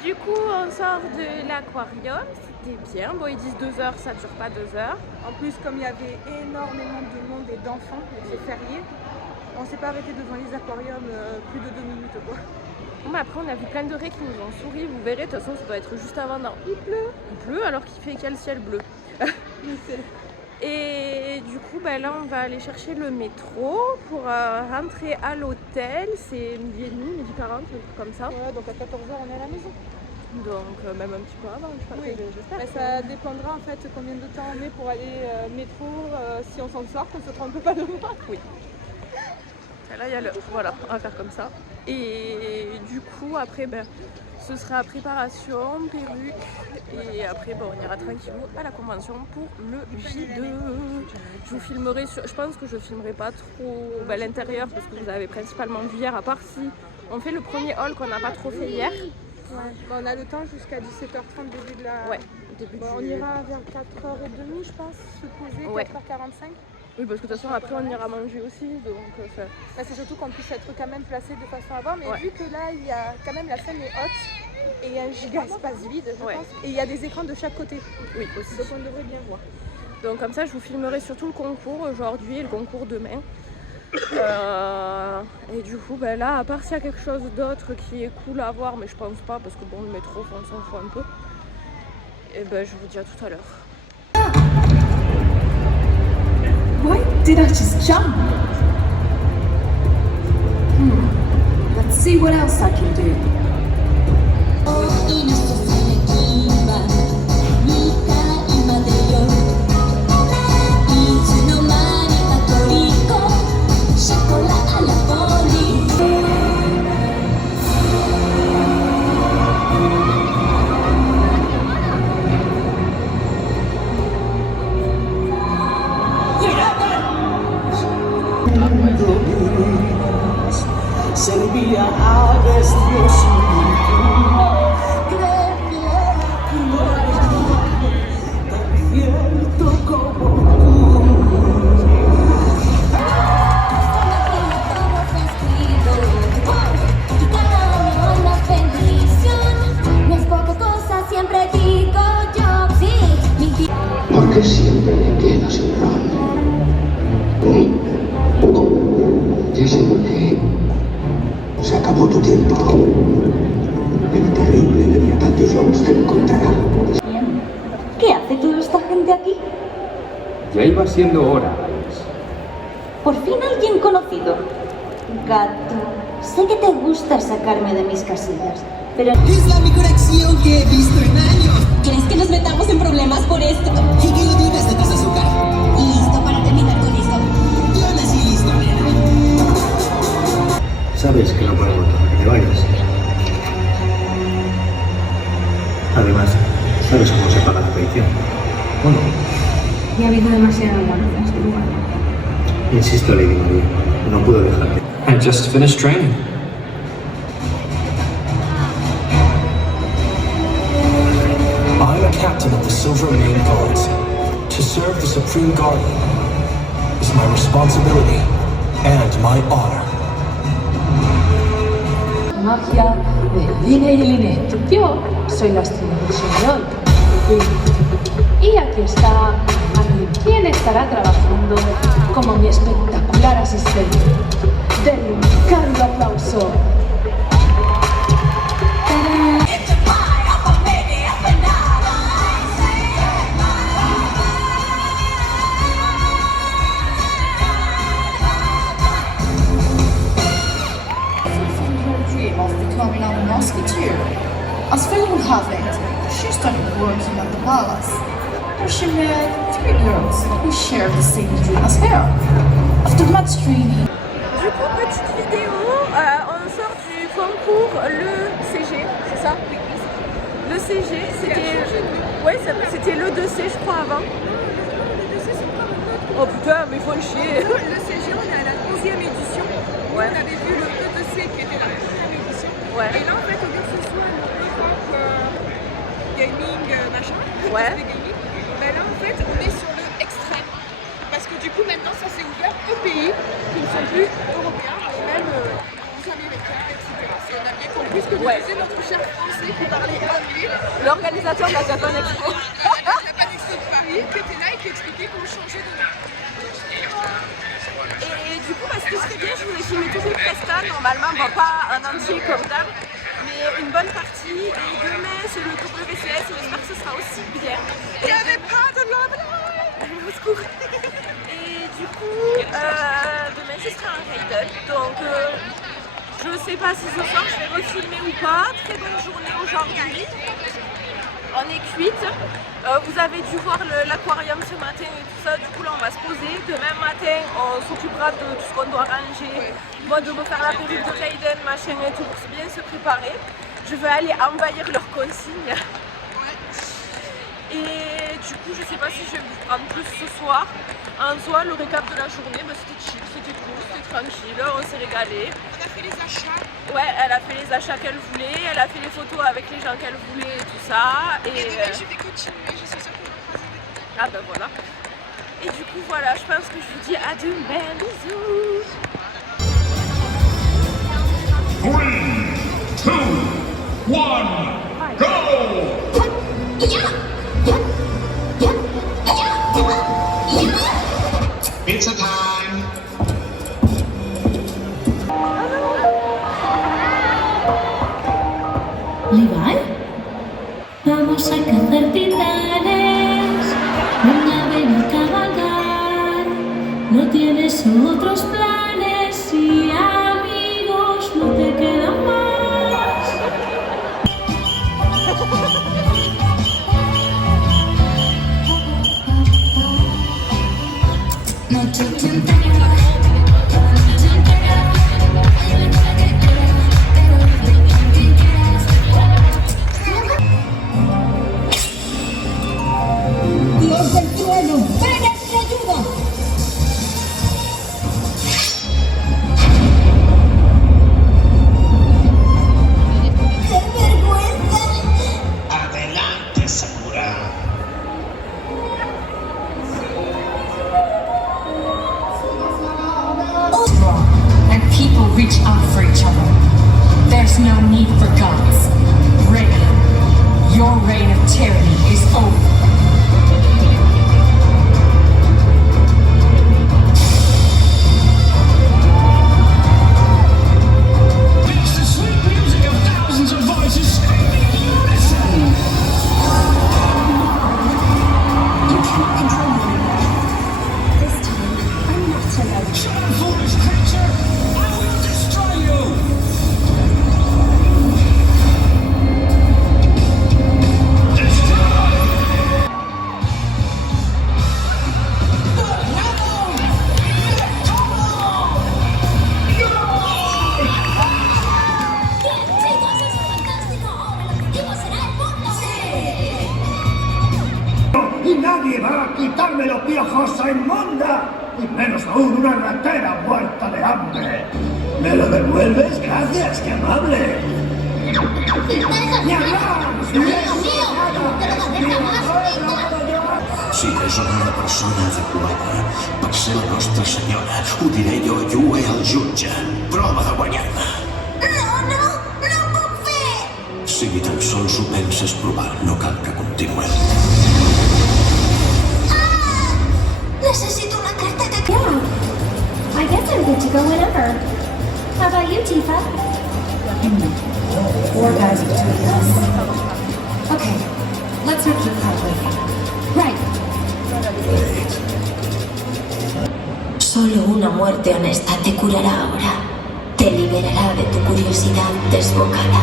Du coup, on sort de l'aquarium, c'était bien. Bon, ils disent 2 heures, ça dure pas 2 heures. En plus, comme il y avait énormément de monde et d'enfants, c'est férié, on s'est pas arrêté devant les aquariums plus de 2 minutes quoi. Bon, bah après, on a vu plein de raies qui nous ont souri. Vous verrez, de toute façon, ça doit être juste avant. Non, il pleut alors qu'il fait quel ciel bleu. Et du coup, bah, là, on va aller chercher le métro pour rentrer à l'hôtel. C'est 12h30, 12h40, un truc comme ça. Ouais, donc à 14h, on est à la maison. Donc même un petit peu avant, je sais pas, Oui. j'espère. Bah, ça dépendra en fait combien de temps on met pour aller métro, si on s'en sort, qu'on se trompe pas de moi. Oui. Et là, il y a l'heure. Voilà, on va faire comme ça. Et du coup, après, ben, ce sera préparation, perruque. Et après, ben, on ira tranquillou à la convention pour le J2. Je vous filmerai, je pense que je filmerai pas trop l'intérieur parce que vous avez principalement vu hier, à part si on fait le premier haul qu'on n'a pas trop fait hier. Ouais. Bah, on a le temps jusqu'à 17h30 début de la... Ouais, début Bah, on ira vers 4h30 je pense, se poser, Ouais. 4h45. Oui, parce que de toute façon, après, on ira manger aussi. Donc, Bah, c'est surtout qu'on puisse être quand même placé de façon avant, mais Ouais. vu que là, il y a quand même la scène est haute et il y a un giga espace vide, je Ouais. pense, et il y a des écrans de chaque côté, oui, aussi. donc on devrait bien voir. Donc comme ça, je vous filmerai surtout le concours aujourd'hui et le concours demain. Et du coup, ben là, à part s'il y a quelque chose d'autre qui est cool à voir, mais je pense pas, parce que bon, le métro, on s'en fout un peu. Et ben, je vous dis à tout à l'heure. Why did I just jump? Let's see what else I can do. いなささやきは見た今でよいつの間にかトリコショコラあらポリServía a Dios tan cierto como todo festivo y cada año una bendición no es poca cosa siempre digo yo sí mi vida Porque siempre le quedas el ron. Dicen que se acabó tu tiempo. El terrible Leviatán de Jones te encontrará. ¿Qué hace toda esta gente aquí? Ya iba siendo hora, Alice. Por fin alguien conocido. Gato, sé que te gusta sacarme de mis casillas, pero... Es la mejor acción que he visto en años. ¿Crees que nos metamos en problemas por esto? ¿Y que lo digas de tus azúcar? Listo para terminar con esto. Yo nací listo, nena. Sabes que no podemos dejar que te vayas. Además, sabes cómo se paga la traición. ¿O no? Ya ha habido demasiada muerte en este lugar. Insisto, Lady Maria, no puedo dejarte. I just finished training. I'm a captain of the Silver Main Guards. To serve the Supreme Guardian is my responsibility and my honor. Magia de Lina y Eline. Yo soy la estrella del señor. Y aquí está alguien quien estará trabajando como mi espectacular asistente. Denle un cálido aplauso. musketeer. As fate would have it, she started working at the palace, where she met 3 girls who shared the same dream as her. After much training, Du coup, petite vidéo, on sort du concours le CG, c'est ça? Oui, le CG, c'était... Ouais, c'était le 2C je crois avant. Oh putain, mais ils font chier. Le CG, on est à la 11e édition. Ouais. On avait vu le E2C qui était la 1e édition. Ouais. Et là, en fait, au lieu que ce soit le Europe gaming machin, Ouais. le gaming, ben là, en fait, on est sur le extrême. Parce que du coup, maintenant, ça s'est ouvert aux pays qui ne sont plus européens, mais même aux Américains, etc. On a bien compris ce que nous disait notre cher Français qui parlait anglais. L'organisateur de la Japan Expo. La Japan Expo de Paris, qui était là et qui expliquait qu'on changeait de nom. Et du coup, ce que je fais bien, je voulais filmer toute une festa, normalement, bon, pas un entier comme d'hab, mais une bonne partie. Et demain, c'est le WCS, j'espère que ce sera aussi bien. Il n'y avait pas de love live. Au secours. Et du coup, demain, ce sera un raid-up, donc je sais pas si ce soir je vais refilmer ou pas. Très bonne journée aujourd'hui. On est cuite. Vous avez dû voir l'aquarium ce matin et tout ça. Du coup là on va se poser. Demain matin on s'occupera de tout ce qu'on doit ranger. Moi de me faire la perruque de Raiden, machin et tout pour bien se préparer. Je vais aller envahir leurs consignes. Et du coup je sais pas si je vais vous prendre plus ce soir. En soi le récap de la journée c'était chill, c'était cool, c'était tranquille, on s'est régalé. On a fait les achats. Ouais, elle a fait les achats qu'elle voulait, elle a fait les photos avec les gens qu'elle voulait et tout ça. Et demain je vais continuer, je suis sûre qu'on va croiser des... Ah ben voilà. Et du coup voilà, je pense que je vous dis à demain, bisous. 3, 2, 1, go! Pizza time! Levi, vamos a cazar titanes, una ven a cabalgar, no tienes otros planes y amigos no te quedan más. Dios del trueno, ven en mi ayuda. ¡Qué vergüenza! Adelante, Sakura. And people reach out for each other. There's no need for gods. Reign. Your reign of tyranny is over. It's the sweet music of thousands of voices screaming in unison! You can't control me anymore. This time, I'm not alone. Shut up, foolish creature! I will destroy you! Bien, chicos, eso es fantástico. Ahora el objetivo será el mundo. Y nadie va a quitarme los piojos inmunda, y menos aún una ratera muerta de hambre. ¿Me lo devuelves? Gracias, qué amable. ¡Ni hablar! ¡Mío, mío! ¡Te lo daré jamás, Si és una persona adequada per ser la nostra senyora, ho diré jo i ho al jutge. Prova de guanyar-me. No puc fer! Si ni tan sols ho penses provar, no cal que continuem. Necesito una carta de... I guess I'm good to go whenever. How about you, Tifa? 4 guys between us. Okay, let's not keep calculating. Right. Solo una muerte honesta te curará ahora. Te liberará de tu curiosidad desbocada.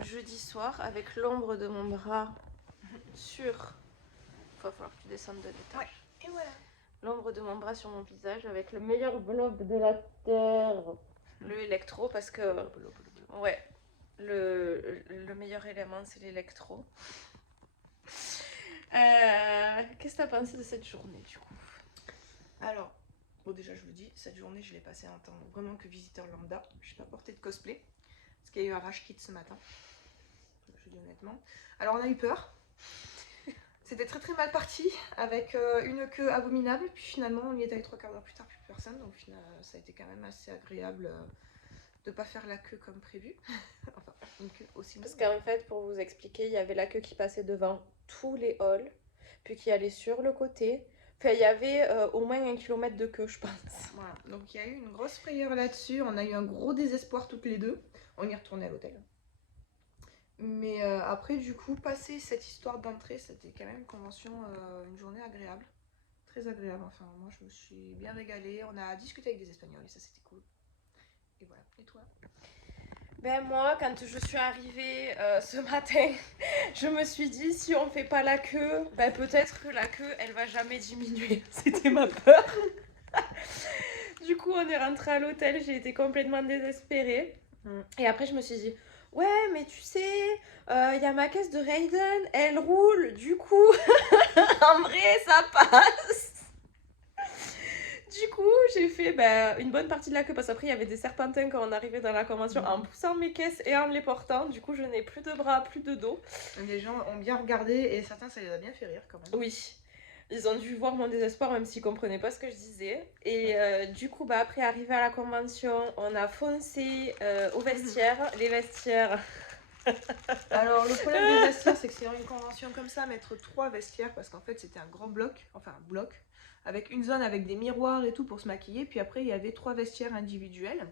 Jeudi soir avec l'ombre de mon bras sur... Il va falloir que tu descendes de l'étage. Ouais, et voilà. L'ombre de mon bras sur mon visage avec le meilleur blob de la terre. Le électro parce que... Ouais, le meilleur élément c'est l'électro. Qu'est-ce que t'as pensé de cette journée du coup? Alors, bon déjà je vous dis, cette journée je l'ai passée en tant vraiment que visiteur lambda. Je n'ai pas porté de cosplay. Parce qu'il y a eu un rush kit ce matin. Je dis honnêtement. Alors on a eu peur. C'était très très mal parti avec une queue abominable. Puis finalement on y est allé 3 quarts d'heure plus tard, plus personne. Donc ça a été quand même assez agréable de pas faire la queue comme prévu. Enfin, une queue aussi. Parce qu'en fait, pour vous expliquer, il y avait la queue qui passait devant tous les halls, puis qui allait sur le côté. Enfin, il y avait au moins 1 kilomètre de queue, je pense. Voilà, donc il y a eu une grosse frayeur là-dessus. On a eu un gros désespoir toutes les deux. On y est retourné à l'hôtel. Mais après, du coup, passer cette histoire d'entrée, c'était quand même une convention, une journée agréable. Très agréable, enfin, moi je me suis bien régalée. On a discuté avec des Espagnols et ça c'était cool. Et voilà, et toi? Ben moi, quand je suis arrivée ce matin, je me suis dit, si on fait pas la queue, ben peut-être que la queue, elle va jamais diminuer. C'était ma peur. Du coup, on est rentré à l'hôtel, j'ai été complètement désespérée. Et après, je me suis dit, ouais, mais tu sais, il y a ma caisse de Raiden, elle roule, du coup, en vrai, ça passe. Du coup, j'ai fait une bonne partie de la queue parce qu'après, il y avait des serpentins quand on arrivait dans la convention en poussant mes caisses et en les portant. Du coup, je n'ai plus de bras, plus de dos. Les gens ont bien regardé et certains, ça les a bien fait rire quand même. Oui. Ils ont dû voir mon désespoir même s'ils comprenaient pas ce que je disais. Et du coup, après arrivé à la convention, on a foncé au vestiaire. Les vestiaires. Alors le problème des vestiaires, c'est que c'est une convention comme ça, mettre 3 vestiaires parce qu'en fait c'était un grand bloc, enfin un bloc, avec une zone avec des miroirs et tout pour se maquiller. Puis après il y avait 3 vestiaires individuels.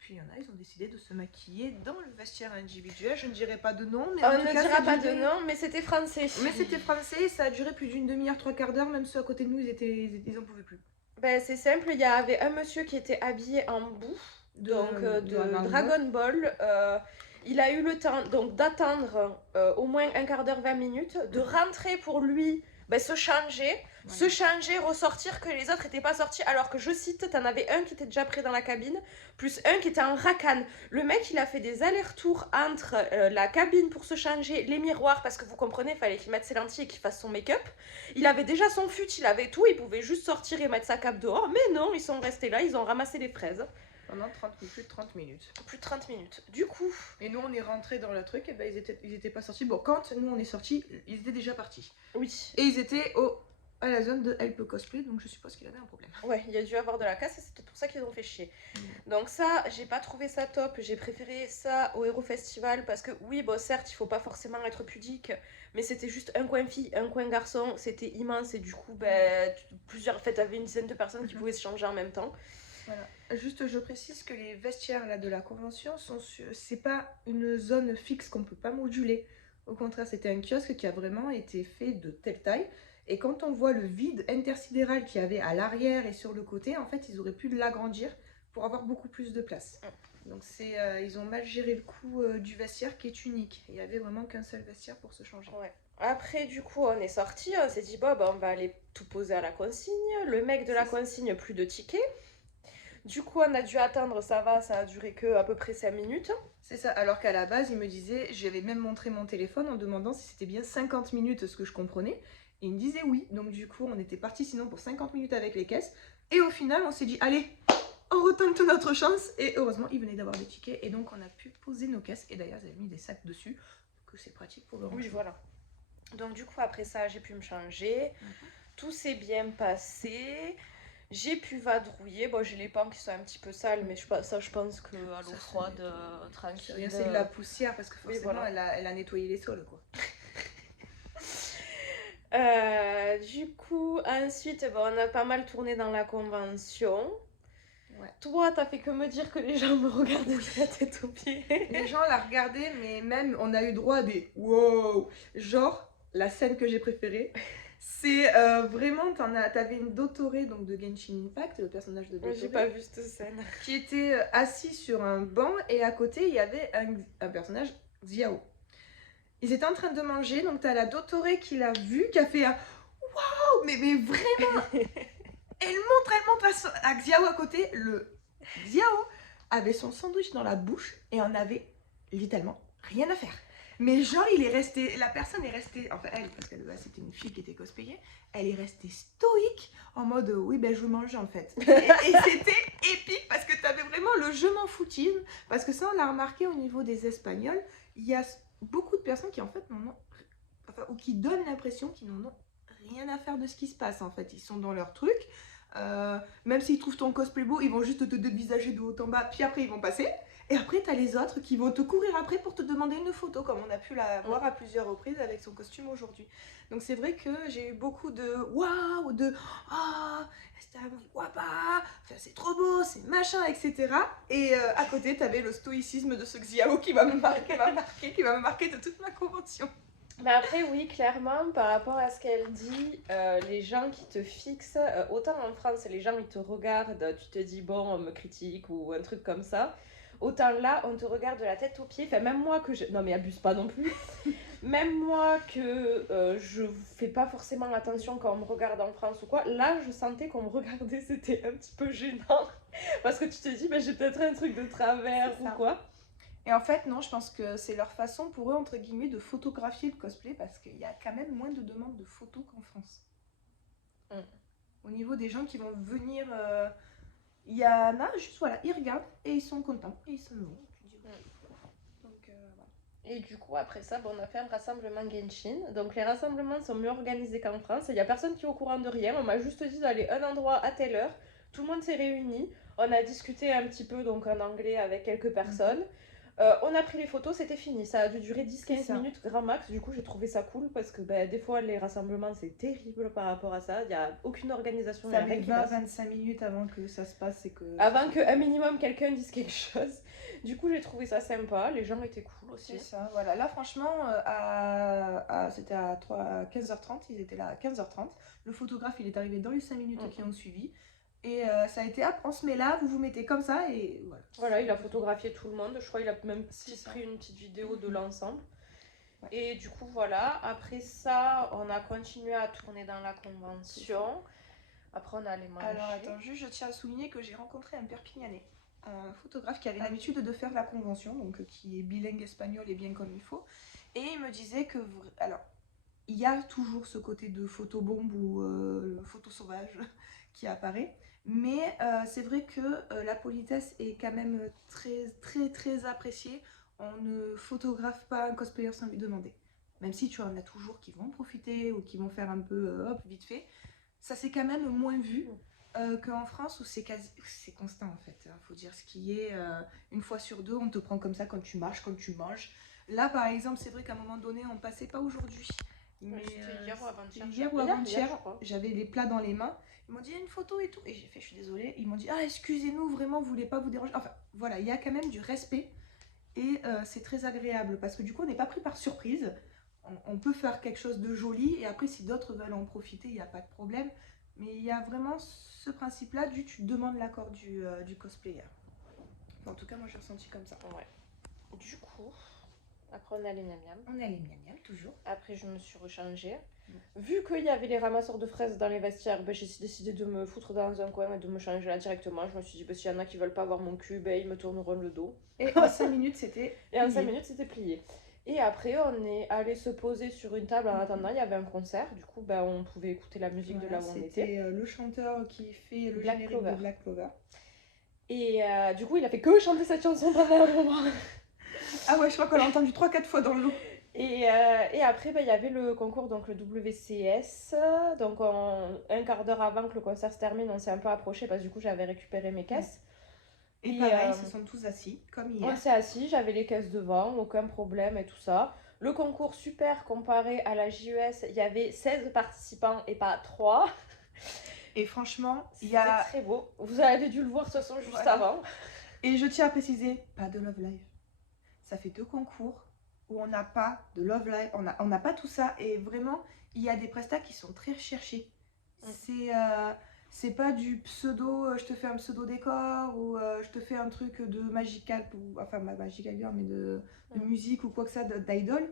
Puis il y en a, ils ont décidé de se maquiller dans le vestiaire individuel. Je ne dirai pas de nom, mais on ne dira pas de nom, mais c'était français. Mais c'était français, ça a duré plus d'une demi-heure, 3 quarts d'heure. Même ceux à côté de nous, ils en pouvaient plus. Ben c'est simple, il y avait un monsieur qui était habillé en bouffe, de Dragon Ball. Il a eu le temps donc d'attendre au moins 1 quart d'heure, 20 minutes, de rentrer pour lui, se changer, ressortir, que les autres n'étaient pas sortis, alors que je cite, t'en avais un qui était déjà prêt dans la cabine, plus un qui était en racane. Le mec, il a fait des allers-retours entre la cabine pour se changer, les miroirs, parce que vous comprenez, il fallait qu'il mette ses lentilles et qu'il fasse son make-up. Il avait déjà son fut, il avait tout, il pouvait juste sortir et mettre sa cape dehors, mais non, ils sont restés là, ils ont ramassé les fraises. Pendant plus de 30 minutes. Plus de 30 minutes. Du coup... Et nous, on est rentrés dans le truc, et ils étaient pas sortis. Bon, quand nous, on est sortis, ils étaient déjà partis. Oui. Et ils étaient à la zone de Help Cosplay, donc je suppose qu'il avait un problème. Ouais, il y a dû avoir de la casse et c'est pour ça qu'ils ont fait chier. Donc ça, j'ai pas trouvé ça top. J'ai préféré ça au Hero Festival parce que oui, bon, certes, il faut pas forcément être pudique, mais c'était juste un coin fille, un coin garçon. C'était immense et du coup, en fait, t'avais une dizaine de personnes qui pouvaient se changer en même temps. Voilà. Juste, je précise que les vestiaires là, de la convention, c'est pas une zone fixe qu'on peut pas moduler. Au contraire, c'était un kiosque qui a vraiment été fait de telle taille. Et quand on voit le vide intersidéral qu'il y avait à l'arrière et sur le côté, en fait, ils auraient pu l'agrandir pour avoir beaucoup plus de place. Donc ils ont mal géré le coup du vestiaire qui est unique. Il y avait vraiment qu'un seul vestiaire pour se changer. Ouais. Après, du coup, on est sorti, on s'est dit, on va aller tout poser à la consigne. Le mec de la consigne, plus de tickets. Du coup, on a dû attendre, ça va, ça a duré que à peu près 5 minutes. C'est ça, alors qu'à la base, il me disait, j'avais même montré mon téléphone en demandant si c'était bien 50 minutes, ce que je comprenais. Et il me disait oui, donc du coup, on était parti sinon pour 50 minutes avec les caisses. Et au final, on s'est dit, allez, on retente notre chance. Et heureusement, il venait d'avoir des tickets et donc on a pu poser nos caisses. Et d'ailleurs, ils avaient mis des sacs dessus, que c'est pratique pour le ranger. Oui, voilà. Donc du coup, après ça, j'ai pu me changer. Tout s'est bien passé. J'ai pu vadrouiller. Bon, j'ai les pans qui sont un petit peu sales, mais je pense que à l'eau froide, tranquille. C'est de la poussière parce que forcément, Oui, voilà. elle a nettoyé les sols, quoi. Du coup, ensuite, bon, on a pas mal tourné dans la convention. Ouais. Toi, t'as fait que me dire que les gens me regardaient de la tête aux pieds. Les gens la regardaient, mais même on a eu droit à des wow. Genre, la scène que j'ai préférée, c'est vraiment, t'avais une Dottore, donc de Genshin Impact, le personnage de Dottore. J'ai pas vu cette scène. Qui était assis sur un banc et à côté il y avait un personnage, Xiao. Ils étaient en train de manger, donc t'as la Dottore qui l'a vu, qui a fait un waouh, mais vraiment. Elle montre à Xiao à côté. Le Xiao avait son sandwich dans la bouche et en avait littéralement rien à faire. Mais genre, il est resté, la personne est restée, enfin elle, parce que c'était une fille qui était cosplayée, elle est restée stoïque en mode oui, ben je mange en fait. Et c'était épique parce que t'avais vraiment le je m'en foutisme. Parce que ça, on l'a remarqué au niveau des Espagnols, il y a beaucoup de personnes qui en fait n'en ont, enfin, ou qui donnent l'impression qu'ils n'en ont rien à faire de ce qui se passe en fait. Ils sont dans leur truc. Même s'ils trouvent ton cosplay beau, ils vont juste te dévisager de haut en bas, puis après ils vont passer. Et après t'as les autres qui vont te courir après pour te demander une photo, comme on a pu la voir à plusieurs reprises avec son costume aujourd'hui. Donc c'est vrai que j'ai eu beaucoup de waouh, de ah, c'est guapa, enfin, c'est trop beau, c'est machin, etc. Et à côté t'avais le stoïcisme de ce Xiao qui va me marquer de toute ma convention. Mais après, oui, clairement, par rapport à ce qu'elle dit, les gens qui te fixent, autant en France, les gens ils te regardent, tu te dis bon, on me critique ou un truc comme ça. Autant là, on te regarde de la tête aux pieds. Enfin, même moi que je... Non, mais abuse pas non plus. Même moi que je fais pas forcément attention quand on me regarde en France ou quoi, là, je sentais qu'on me regardait, c'était un petit peu gênant. Parce que tu te dis, bah, j'ai peut-être un truc de travers ou quoi. Et en fait, non, je pense que c'est leur façon pour eux, entre guillemets, de photographier le cosplay parce qu'il y a quand même moins de demandes de photos qu'en France. Au niveau des gens qui vont venir, il y en a juste, voilà, ils regardent et ils sont contents et ils s'en vont. Donc, voilà. Et du coup, après ça, bon, on a fait un rassemblement Genshin. Donc, les rassemblements sont mieux organisés qu'en France. Il n'y a personne qui est au courant de rien. On m'a juste dit d'aller à un endroit à telle heure. Tout le monde s'est réuni. On a discuté un petit peu donc en anglais avec quelques personnes. On a pris les photos, c'était fini. Ça a dû durer 10-15 minutes grand max. Du coup, j'ai trouvé ça cool parce que des fois, les rassemblements, c'est terrible par rapport à ça. Il n'y a aucune organisation. Ça met 20-25 minutes avant que ça se passe. Et que... Avant qu'un minimum quelqu'un dise quelque chose. Du coup, j'ai trouvé ça sympa. Les gens étaient cool aussi. C'est ça, voilà. Là, franchement, c'était à 15h30. Ils étaient là à 15h30. Le photographe, il est arrivé dans les 5 minutes qui ont suivi. Et ça a été, hop, on se met là, vous vous mettez comme ça et voilà. Voilà, il a photographié tout le monde. Je crois qu'il a même pris une petite vidéo de l'ensemble. Ouais. Et du coup, voilà. Après ça, on a continué à tourner dans la convention. Après, on a allé manger. Alors, attends, juste, je tiens à souligner que j'ai rencontré un Perpignanais, un photographe qui avait l'habitude de faire la convention, donc qui est bilingue espagnol et bien comme il faut. Et il me disait que, alors, il y a toujours ce côté de photobombe ou photo sauvage qui apparaît. Mais c'est vrai que la politesse est quand même très appréciée. On ne photographe pas un cosplayer sans lui demander. Même si tu en as toujours qui vont profiter ou qui vont faire un peu hop, vite fait. Ça c'est quand même moins vu qu'en France où c'est constant en fait. Il faut dire ce qui est, une fois sur deux, on te prend comme ça quand tu marches, quand tu manges. Là par exemple, c'est vrai qu'à un moment donné, on passait pas aujourd'hui. Mais hier ou avant-hier, j'avais les plats dans les mains. Ils m'ont dit, il y a une photo et tout. Et j'ai fait, je suis désolée. Ils m'ont dit, ah, excusez-nous, vraiment, vous voulez pas vous déranger. Enfin, voilà, il y a quand même du respect. Et c'est très agréable parce que du coup, on n'est pas pris par surprise. On peut faire quelque chose de joli. Et après, si d'autres veulent en profiter, il n'y a pas de problème. Mais il y a vraiment ce principe-là tu demandes l'accord du cosplayer. Enfin, en tout cas, moi, j'ai ressenti comme ça. Ouais. Du coup, Après, on est allé miam miam. On est allé miam miam, toujours. Après, je me suis rechangée. Vu qu'il y avait les ramasseurs de fraises dans les vestiaires, ben, j'ai décidé de me foutre dans un coin et de me changer là directement. Je me suis dit, ben, s'il y en a qui veulent pas voir mon cul, ben, ils me tourneront le dos. Et en 5 minutes, c'était Et en 5 minutes, c'était plié. Et après, on est allé se poser sur une table en attendant. Il y avait un concert. Du coup, ben, on pouvait écouter la musique de là où on était. C'était le chanteur qui fait le Black générique Clover. de Black Clover. Et du coup, il a fait que chanter cette chanson pendant un moment. Ah ouais, je crois qu'on l'a entendu 3-4 fois dans le lot. Et après, il y avait le concours, donc le WCS. Donc, un quart d'heure avant que le concert se termine, on s'est un peu approché parce que du coup, j'avais récupéré mes caisses. Et pareil, ils se sont tous assis, comme hier. On s'est assis, j'avais les caisses devant, aucun problème et tout ça. Le concours, super, comparé à la JES, il y avait 16 participants et pas 3. Et franchement, il y C'était a... très beau. Vous avez dû le voir de toute façon juste avant. Et je tiens à préciser, pas de Love Live. Ça fait 2 concours où on n'a pas de Love Live, on n'a pas tout ça. Et vraiment, il y a des prestats qui sont très recherchés. C'est pas du pseudo, je te fais un pseudo décor ou je te fais un truc de magical, enfin magical girl, mais de musique ou quoi que ça, d'idol.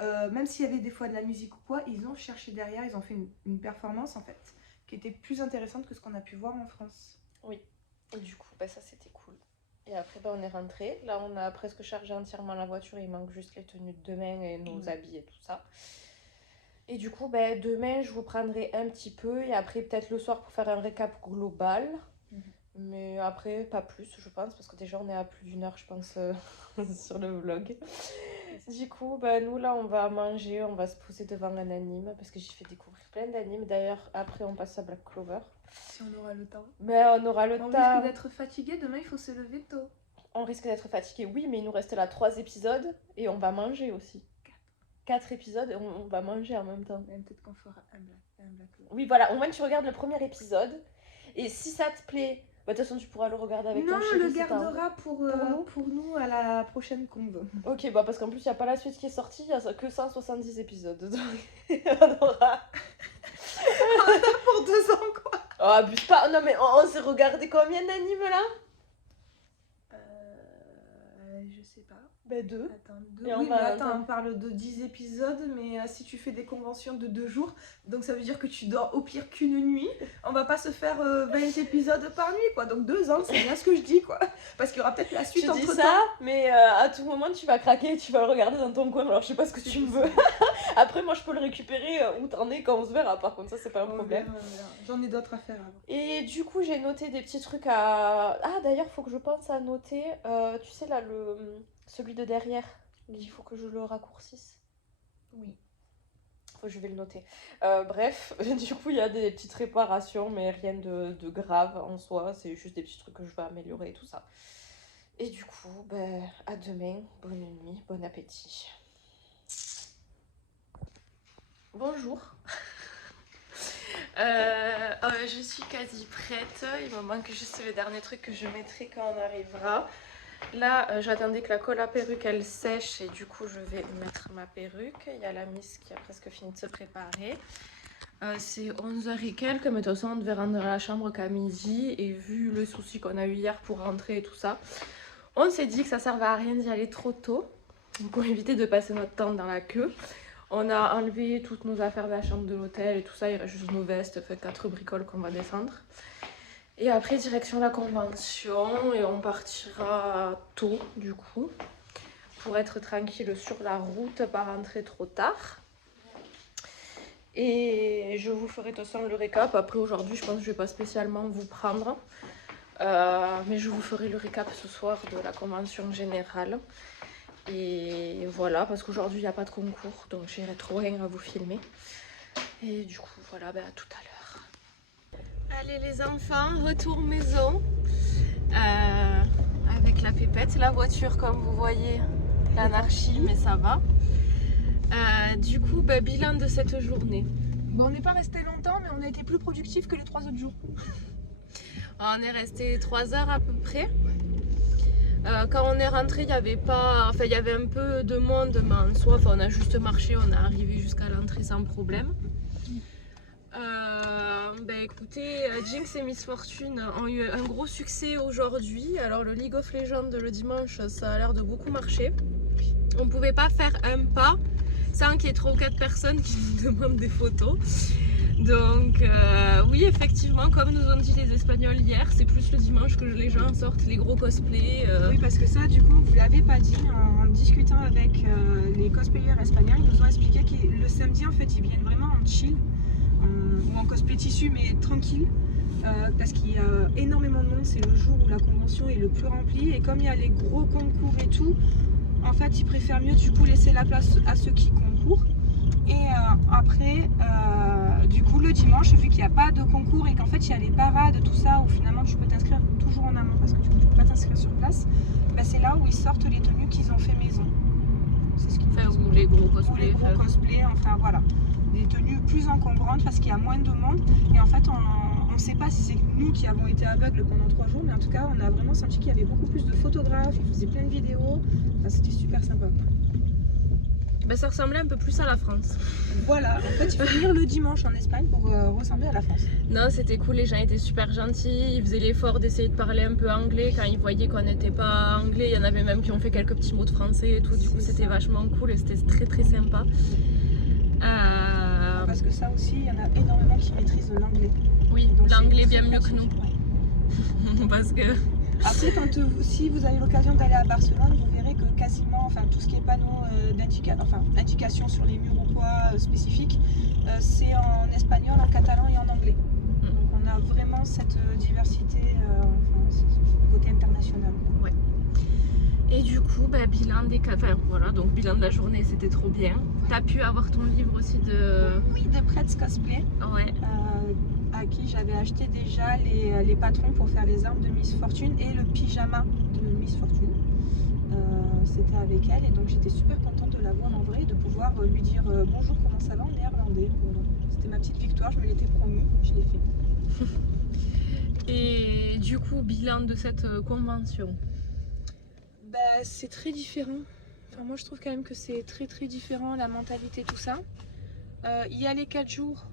Même s'il y avait des fois de la musique ou quoi, ils ont cherché derrière, ils ont fait une performance en fait, qui était plus intéressante que ce qu'on a pu voir en France. Oui, et du coup, ça c'était cool. Et après, on est rentré. Là, on a presque chargé entièrement la voiture. Il manque juste les tenues de demain et nos habits et tout ça. Et du coup, demain, je vous prendrai un petit peu. Et après, peut-être le soir pour faire un récap global. Mais après, pas plus, je pense. Parce que déjà, on est à plus d'1 heure, je pense, sur le vlog. Du coup, nous, là, on va manger. On va se poser devant un anime. Parce que j'ai fait découvrir plein d'animes. D'ailleurs, après, on passe à Black Clover. Si on aura le temps. Mais on aura le temps. On risque d'être fatigué, demain il faut se lever tôt. On risque d'être fatigué, oui, mais il nous reste là 3 épisodes et on va manger aussi. 4 épisodes et on va manger en même temps. Peut-être qu'on fera un Black Clover. Oui, voilà, au moins tu regardes le premier épisode et si ça te plaît, de toute façon tu pourras le regarder avec ton chéri. Non, on le gardera pour nous à la prochaine conve. Ok, parce qu'en plus il n'y a pas la suite qui est sortie, il n'y a que 170 épisodes. Donc on aura... on en a pour 2 ans quoi. Oh, abuse pas. Non, mais on s'est regardé combien d'animes là? Je sais pas. 2. Attends, 2. Oui, mais attends, on parle de 10 épisodes, mais si tu fais des conventions de 2 jours, donc ça veut dire que tu dors au pire qu'une nuit. On va pas se faire 20 épisodes par nuit, quoi. Donc 2 ans, c'est bien ce que je dis, quoi. Parce qu'il y aura peut-être la suite entre temps. Tu dis ça, mais à tout moment tu vas craquer, tu vas le regarder dans ton coin. Alors je sais pas ce que tu me veux. Après, moi je peux le récupérer où t'en es quand on se verra. Par contre, ça c'est pas un problème. J'en ai d'autres à faire avant. Et du coup, j'ai noté des petits trucs à. Ah, d'ailleurs, faut que je pense à noter. Tu sais, là, celui de derrière. Il faut que je le raccourcisse. Oui. Je vais le noter. Bref, du coup, il y a des petites réparations, mais rien de grave en soi. C'est juste des petits trucs que je vais améliorer et tout ça. Et du coup, à demain. Bonne nuit, bon appétit. Bonjour. Je suis quasi prête. Il me manque juste les derniers trucs que je mettrai quand on arrivera. Là, j'attendais que la colle à perruque elle sèche et du coup je vais mettre ma perruque. Il y a la Miss qui a presque fini de se préparer. C'est 11h et quelques, mais de toute façon on devait rentrer à la chambre qu'à midi. Et vu le souci qu'on a eu hier pour rentrer et tout ça, on s'est dit que ça servait à rien d'y aller trop tôt. Pour éviter de passer notre temps dans la queue. On a enlevé toutes nos affaires de la chambre de l'hôtel et tout ça. Il reste juste nos vestes, fait 4 bricoles qu'on va descendre. Et après, direction la convention et on partira tôt du coup pour être tranquille sur la route, pas rentrer trop tard. Et je vous ferai de toute façon le récap. Après aujourd'hui, je pense que je vais pas spécialement vous prendre. Mais je vous ferai le récap ce soir de la convention générale. Et voilà, parce qu'aujourd'hui il n'y a pas de concours, donc j'irai trop rien à vous filmer. Et du coup, voilà, à tout à l'heure. Allez les enfants, retour maison avec la pépette, la voiture comme vous voyez, l'anarchie, mais ça va. Du coup, bilan de cette journée. Bon, on n'est pas resté longtemps, mais on a été plus productifs que les 3 autres jours. On est resté 3 heures à peu près. Quand on est rentré, il y avait un peu de monde, mais en soi, on a juste marché, on est arrivé jusqu'à l'entrée sans problème. Écoutez, Jinx et Miss Fortune ont eu un gros succès aujourd'hui. Alors le League of Legends le dimanche, ça a l'air de beaucoup marcher. on pouvait pas faire un pas sans qu'il y ait 3 ou 4 personnes qui nous demandent des photos. Donc oui, effectivement, comme nous ont dit les Espagnols hier, c'est plus le dimanche que les gens sortent les gros cosplays. Oui, parce que ça, du coup, vous l'avez pas dit, en discutant avec les cosplayers espagnols, ils nous ont expliqué que le samedi, en fait, ils viennent vraiment en chill, ou en cosplay tissu, mais tranquille, parce qu'il y a énormément de monde, c'est le jour où la convention est le plus remplie, et comme il y a les gros concours et tout, en fait, ils préfèrent mieux, du coup, laisser la place à ceux qui concourent. Et après, du coup, le dimanche, vu qu'il n'y a pas de concours et qu'en fait, il y a les parades, tout ça, où finalement, tu peux t'inscrire toujours en amont parce que tu ne peux pas t'inscrire sur place, bah, c'est là où ils sortent les tenues qu'ils ont fait maison. C'est ce qu'ils font. Ou les gros cosplays. Ou les gros cosplays, enfin voilà. Des tenues plus encombrantes parce qu'il y a moins de monde. Et en fait, on ne sait pas si c'est nous qui avons été aveugles pendant 3 jours, mais en tout cas, on a vraiment senti qu'il y avait beaucoup plus de photographes, ils faisaient plein de vidéos. Enfin, c'était super sympa. Ben, ça ressemblait un peu plus à la France. Voilà, en fait il faut venir le dimanche en Espagne pour ressembler à la France. Non, c'était cool, les gens étaient super gentils, ils faisaient l'effort d'essayer de parler un peu anglais quand ils voyaient qu'on n'était pas anglais. Il y en avait même qui ont fait quelques petits mots de français et tout, du coup c'était vachement cool et c'était très très sympa. Parce que ça aussi, il y en a énormément qui maîtrisent l'anglais. Oui, l'anglais bien mieux que nous. Parce que... Après, si vous avez l'occasion d'aller à Barcelone, vous verrez que quasiment, enfin tout ce qui est panneaux indications sur les murs ou quoi spécifiques, c'est en espagnol, en catalan et en anglais. Donc on a vraiment cette diversité, côté international. Ouais. Et du coup, bah, bilan des donc bilan de la journée, c'était trop bien. T'as pu avoir ton livre aussi de... Oui, de Pretz Cosplay. Ouais. À qui j'avais acheté déjà les patrons pour faire les armes de Miss Fortune et le pyjama de Miss Fortune. C'était avec elle et donc j'étais super contente de la voir en vrai, de pouvoir lui dire bonjour, comment ça va en néerlandais. Voilà. C'était ma petite victoire, je me l'étais promis, je l'ai fait. Et du coup, bilan de cette convention? Bah, c'est très différent. Enfin, moi je trouve quand même que c'est très très différent, la mentalité, tout ça. Y aller 4 jours,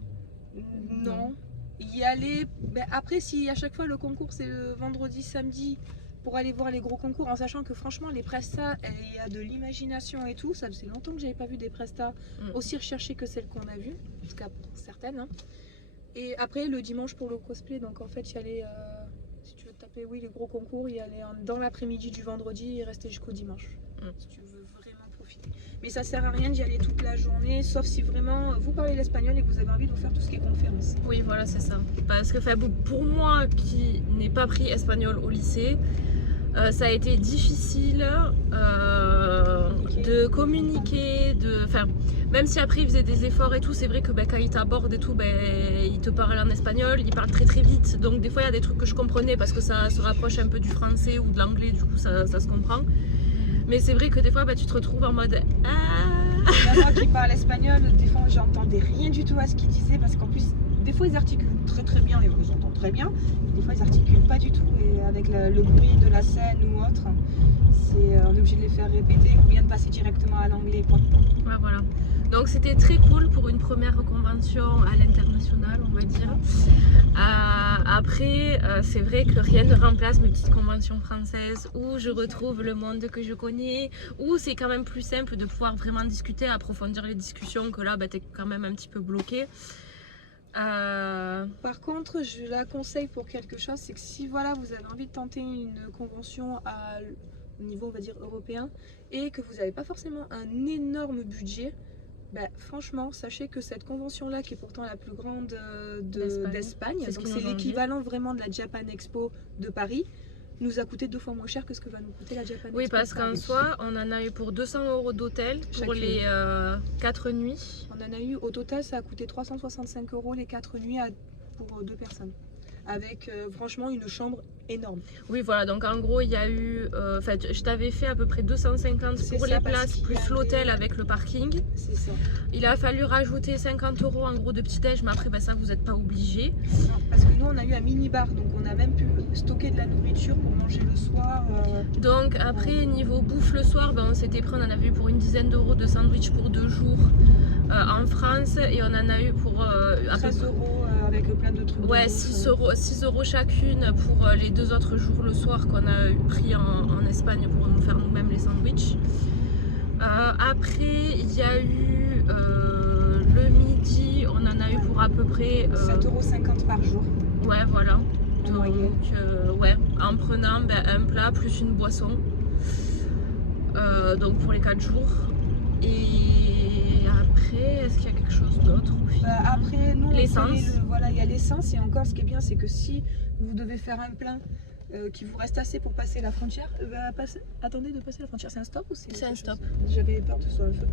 non. Y aller, ben après si à chaque fois le concours c'est le vendredi, samedi pour aller voir les gros concours, en sachant que franchement les prestats, il y a de l'imagination et tout, ça faisait longtemps que j'avais pas vu des prestats aussi recherchés que celles qu'on a vues, jusqu'à certaines. Hein. Et après le dimanche pour le cosplay, donc en fait y aller, si tu veux te taper les gros concours, y aller dans l'après-midi du vendredi et rester jusqu'au dimanche, si tu veux vraiment profiter. Mais ça sert à rien d'y aller toute la journée, sauf si vraiment vous parlez l'espagnol et que vous avez envie de vous faire tout ce qui est conférence. Oui, voilà, c'est ça. Parce que pour moi qui n'ai pas pris espagnol au lycée, ça a été difficile de communiquer, même si après ils faisaient des efforts et tout, c'est vrai que quand ils t'abordent et tout, ils te parlent en espagnol, ils parlent très très vite, donc des fois il y a des trucs que je comprenais parce que ça se rapproche un peu du français ou de l'anglais, du coup ça se comprend. Mais c'est vrai que des fois tu te retrouves en mode Il y en a qui parlent espagnol, des fois j'entendais rien du tout à ce qu'ils disaient parce qu'en plus des fois ils articulent très très bien et on les entend très bien, des fois ils articulent pas du tout et avec le bruit de la scène ou autre, on est obligé de les faire répéter ou bien de passer directement à l'anglais quoi. Ouais, voilà. Donc c'était très cool pour une première convention à l'international, on va dire. Après, c'est vrai que rien ne remplace mes petites conventions françaises où je retrouve le monde que je connais, où c'est quand même plus simple de pouvoir vraiment discuter, approfondir les discussions, que là, t'es quand même un petit peu bloqué. Par contre, je la conseille pour quelque chose, c'est que si voilà, vous avez envie de tenter une convention au niveau, on va dire, européen, et que vous n'avez pas forcément un énorme budget, franchement, sachez que cette convention-là, qui est pourtant la plus grande d'Espagne, donc c'est l'équivalent vraiment de la Japan Expo de Paris, nous a coûté 2 fois moins cher que ce que va nous coûter la Japan Expo. Oui, parce qu'en soi, on en a eu pour 200 € d'hôtel pour les 4 nuits. On en a eu, au total, ça a coûté 365 € les 4 nuits pour 2 personnes. Avec franchement une chambre énorme. Oui, voilà, donc en gros il y a eu, je t'avais fait à peu près 250 pour les places plus l'hôtel avec le parking. C'est ça. Il a fallu rajouter 50 € en gros de petit déj, mais après ça vous n'êtes pas obligé. Parce que nous on a eu un mini bar, donc on a même pu stocker de la nourriture pour manger le soir. Donc après niveau bouffe le soir, on s'était pris, on en avait eu pour une dizaine d'euros de sandwich pour 2 jours en France, et on en a eu pour 13 € avec plein de trucs. Ouais, 6 € chacune pour les 2 autres jours le soir qu'on a pris en Espagne pour nous faire nous-mêmes les sandwichs. Après, il y a eu le midi, on en a eu pour à peu près 7,50 € par jour. Ouais, voilà. En moyenne. Ouais, en prenant un plat plus une boisson. Donc pour les 4 jours. Et après, est-ce qu'il y a quelque chose d'autre au final? Après, nous, l'essence. Voilà, il y a l'essence. Et encore, ce qui est bien, c'est que si vous devez faire un plein qu'il vous reste assez pour passer la frontière, attendez de passer la frontière. C'est un stop ou c'est un stop. J'avais peur de ce soit un feu.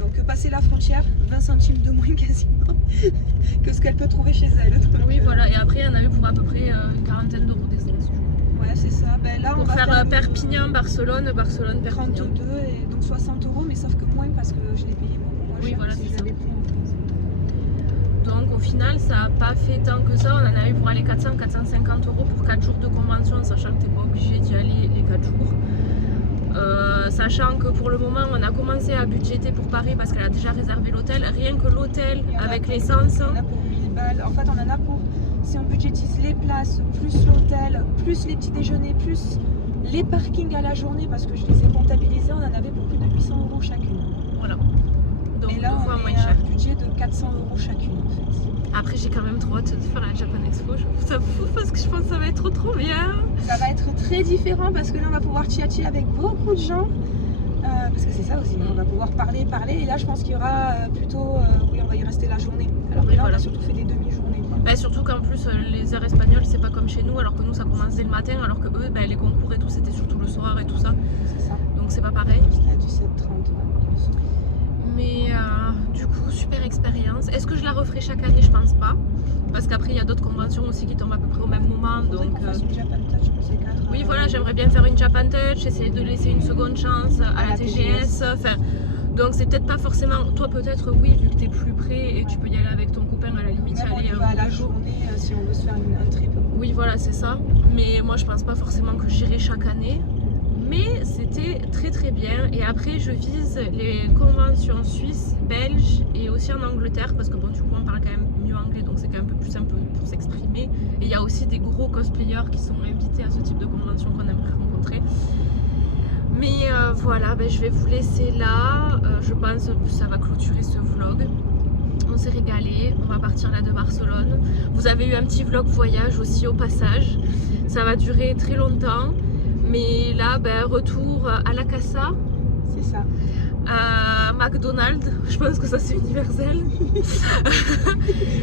Donc passer la frontière, 20 centimes de moins quasiment que ce qu'elle peut trouver chez elle. Donc, oui, voilà. Et après, on a eu pour à peu près une quarantaine d'euros d'essence. Ouais, c'est ça. Là, pour on va faire Perpignan, Barcelone, Perpignan. 32 et donc 60 €, mais sauf que moins parce que je l'ai payé beaucoup moins cher. Voilà, si c'est ça. j'avais pris en France. Donc au final, ça n'a pas fait tant que ça. On en a eu pour aller 400-450 € pour 4 jours de convention, sachant que tu n'es pas obligé d'y aller les 4 jours. Sachant que pour le moment, on a commencé à budgéter pour Paris parce qu'elle a déjà réservé l'hôtel. Rien que l'hôtel avec l'essence. On en a pour 1000 balles. En fait, on en a pour, si on budgétise les places, plus l'hôtel, plus les petits déjeuners, plus les parkings à la journée, parce que je les ai comptabilisés, on en avait pour plus de 800 € chacune. Voilà. Donc et là, deux fois on moins est à cher. un budget de 400 € chacune en fait. Après, j'ai quand même trop hâte de faire la Japan Expo. Je trouve ça fou parce que je pense que ça va être trop bien. Ça va être très différent parce que là, on va pouvoir tchatcher avec beaucoup de gens. Parce que c'est ça aussi, on va pouvoir parler. Et là, je pense qu'il y aura plutôt, oui, on va y rester la journée. Alors que là, on a surtout fait des demi-journées. Surtout qu'en plus, les heures espagnoles, c'est pas comme chez nous, alors que nous, ça commence dès le matin, alors que eux, les concours et tout, c'était surtout le soir et tout ça. C'est ça. Donc c'est pas pareil. C'était à 17h30. Mais du coup, super expérience. Est-ce que je la referai chaque année? Je pense pas. Parce qu'après, il y a d'autres conventions aussi qui tombent à peu près au même moment. Donc, une Japan Touch pour ces 4. Oui, voilà, j'aimerais bien faire une Japan Touch, essayer de laisser une seconde chance à la TGS. Enfin, donc, c'est peut-être pas forcément. Toi, peut-être, oui, vu que t'es plus près et tu peux y aller avec ton copain à la limite. Même on y va à la journée si on veut se faire un trip. Oui, voilà, c'est ça. Mais moi, je pense pas forcément que j'irai chaque année. Mais c'était très très bien. Et après, je vise les conventions suisses, belges et aussi en Angleterre. Parce que bon, du coup, on parle quand même mieux anglais, donc c'est quand même un peu plus simple pour s'exprimer. Et il y a aussi des gros cosplayers qui sont invités à ce type de convention qu'on aimerait rencontrer. Mais voilà, je vais vous laisser là. Je pense que ça va clôturer ce vlog. On s'est régalé, on va partir là de Barcelone. Vous avez eu un petit vlog voyage aussi au passage. Ça va durer très longtemps. Mais là, retour à la Casa. C'est ça. À McDonald's, je pense que ça c'est universel.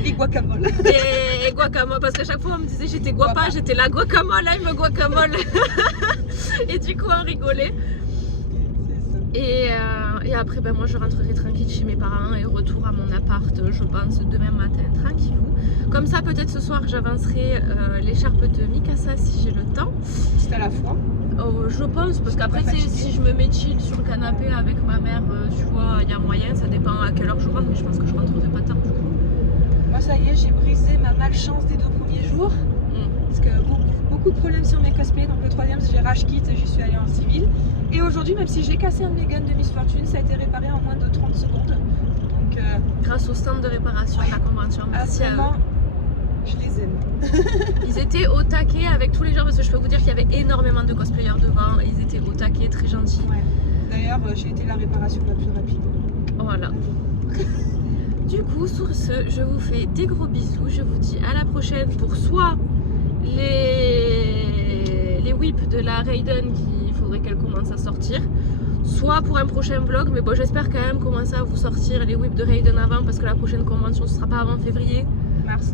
Et guacamole. Et guacamole, parce qu'à chaque fois on me disait j'étais guapa, j'étais la guacamole, I'm guacamole. Et du coup on rigolait. Et après moi je rentrerai tranquille chez mes parents et retour à mon appart, je pense demain matin, tranquillou. Comme ça peut-être ce soir j'avancerai l'écharpe de Mikasa si j'ai le temps. C'est à la fois. Je pense, parce qu'après si je me mets chill sur le canapé avec ma mère, tu vois, il y a moyen, ça dépend à quelle heure je rentre, mais je pense que je rentrerai pas tard du coup. Moi ça y est, j'ai brisé ma malchance des 2 premiers jours. Parce que beaucoup de problèmes sur mes cosplays, donc le 3e j'ai rage kit, j'y suis allée en civil. Et aujourd'hui, même si j'ai cassé un de mes guns de Miss Fortune, ça a été réparé en moins de 30 secondes. Donc, grâce au stand de réparation de la convention. Merci à eux. Je les aime. Ils étaient au taquet avec tous les gens, parce que je peux vous dire qu'il y avait énormément de cosplayers devant. Ils étaient au taquet, très gentils. Ouais. D'ailleurs, j'ai été la réparation la plus rapide. Voilà. Du coup, sur ce, je vous fais des gros bisous. Je vous dis à la prochaine pour soit les whips de la Raiden qu'il faudrait qu'elle commence à sortir, soit pour un prochain vlog. Mais bon, j'espère quand même commencer à vous sortir les whips de Raiden avant, parce que la prochaine convention ce sera pas avant février. Mars.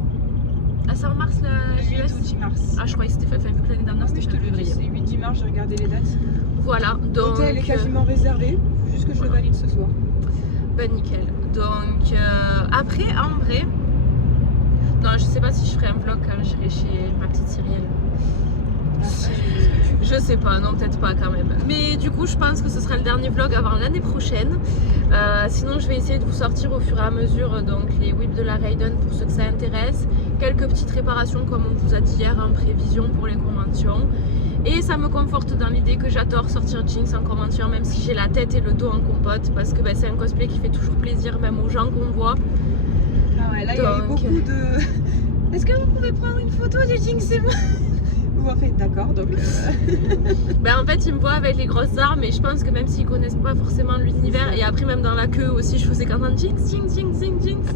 Ah, c'est en mars la le 8 JS ou 10 mars. Ah, je croyais que c'était fait, vu que l'année dernière c'était février. C'est 8-10 mars, j'ai regardé les dates. Voilà, donc. L'hôtel est quasiment réservé, faut juste que je le valide ce soir. Ben nickel. Donc après, en vrai, non, je sais pas si je ferai un vlog quand j'irai chez ma petite Cyrielle. Je sais pas, non peut-être pas quand même. Mais du coup je pense que ce sera le dernier vlog avant l'année prochaine. Sinon je vais essayer de vous sortir au fur et à mesure donc les whips de la Raiden pour ceux que ça intéresse. Quelques petites réparations comme on vous a dit hier en prévision pour les conventions. Et ça me conforte dans l'idée que j'adore sortir Jinx en convention, même si j'ai la tête et le dos en compote, parce que c'est un cosplay qui fait toujours plaisir même aux gens qu'on voit. Ah ouais, là il y a eu beaucoup de... Est-ce que vous pouvez prendre une photo de Jinx et moi? Ou en fait, d'accord, donc... Ben en fait, ils me voient avec les grosses armes et je pense que même s'ils connaissent pas forcément l'univers, et après même dans la queue aussi, je faisais quand même jinx, jinx, jinx, jinx, jinx.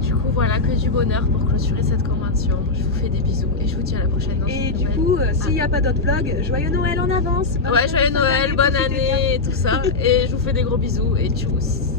Du coup, voilà, que du bonheur pour clôturer cette convention. Je vous fais des bisous et je vous dis à la prochaine. Dans Et une du nouvelle. coup, s'il n'y a pas d'autres vlogs, joyeux Noël en avance. Ouais, joyeux Noël, bonne année, tout ça. Et je vous fais des gros bisous et tchuss.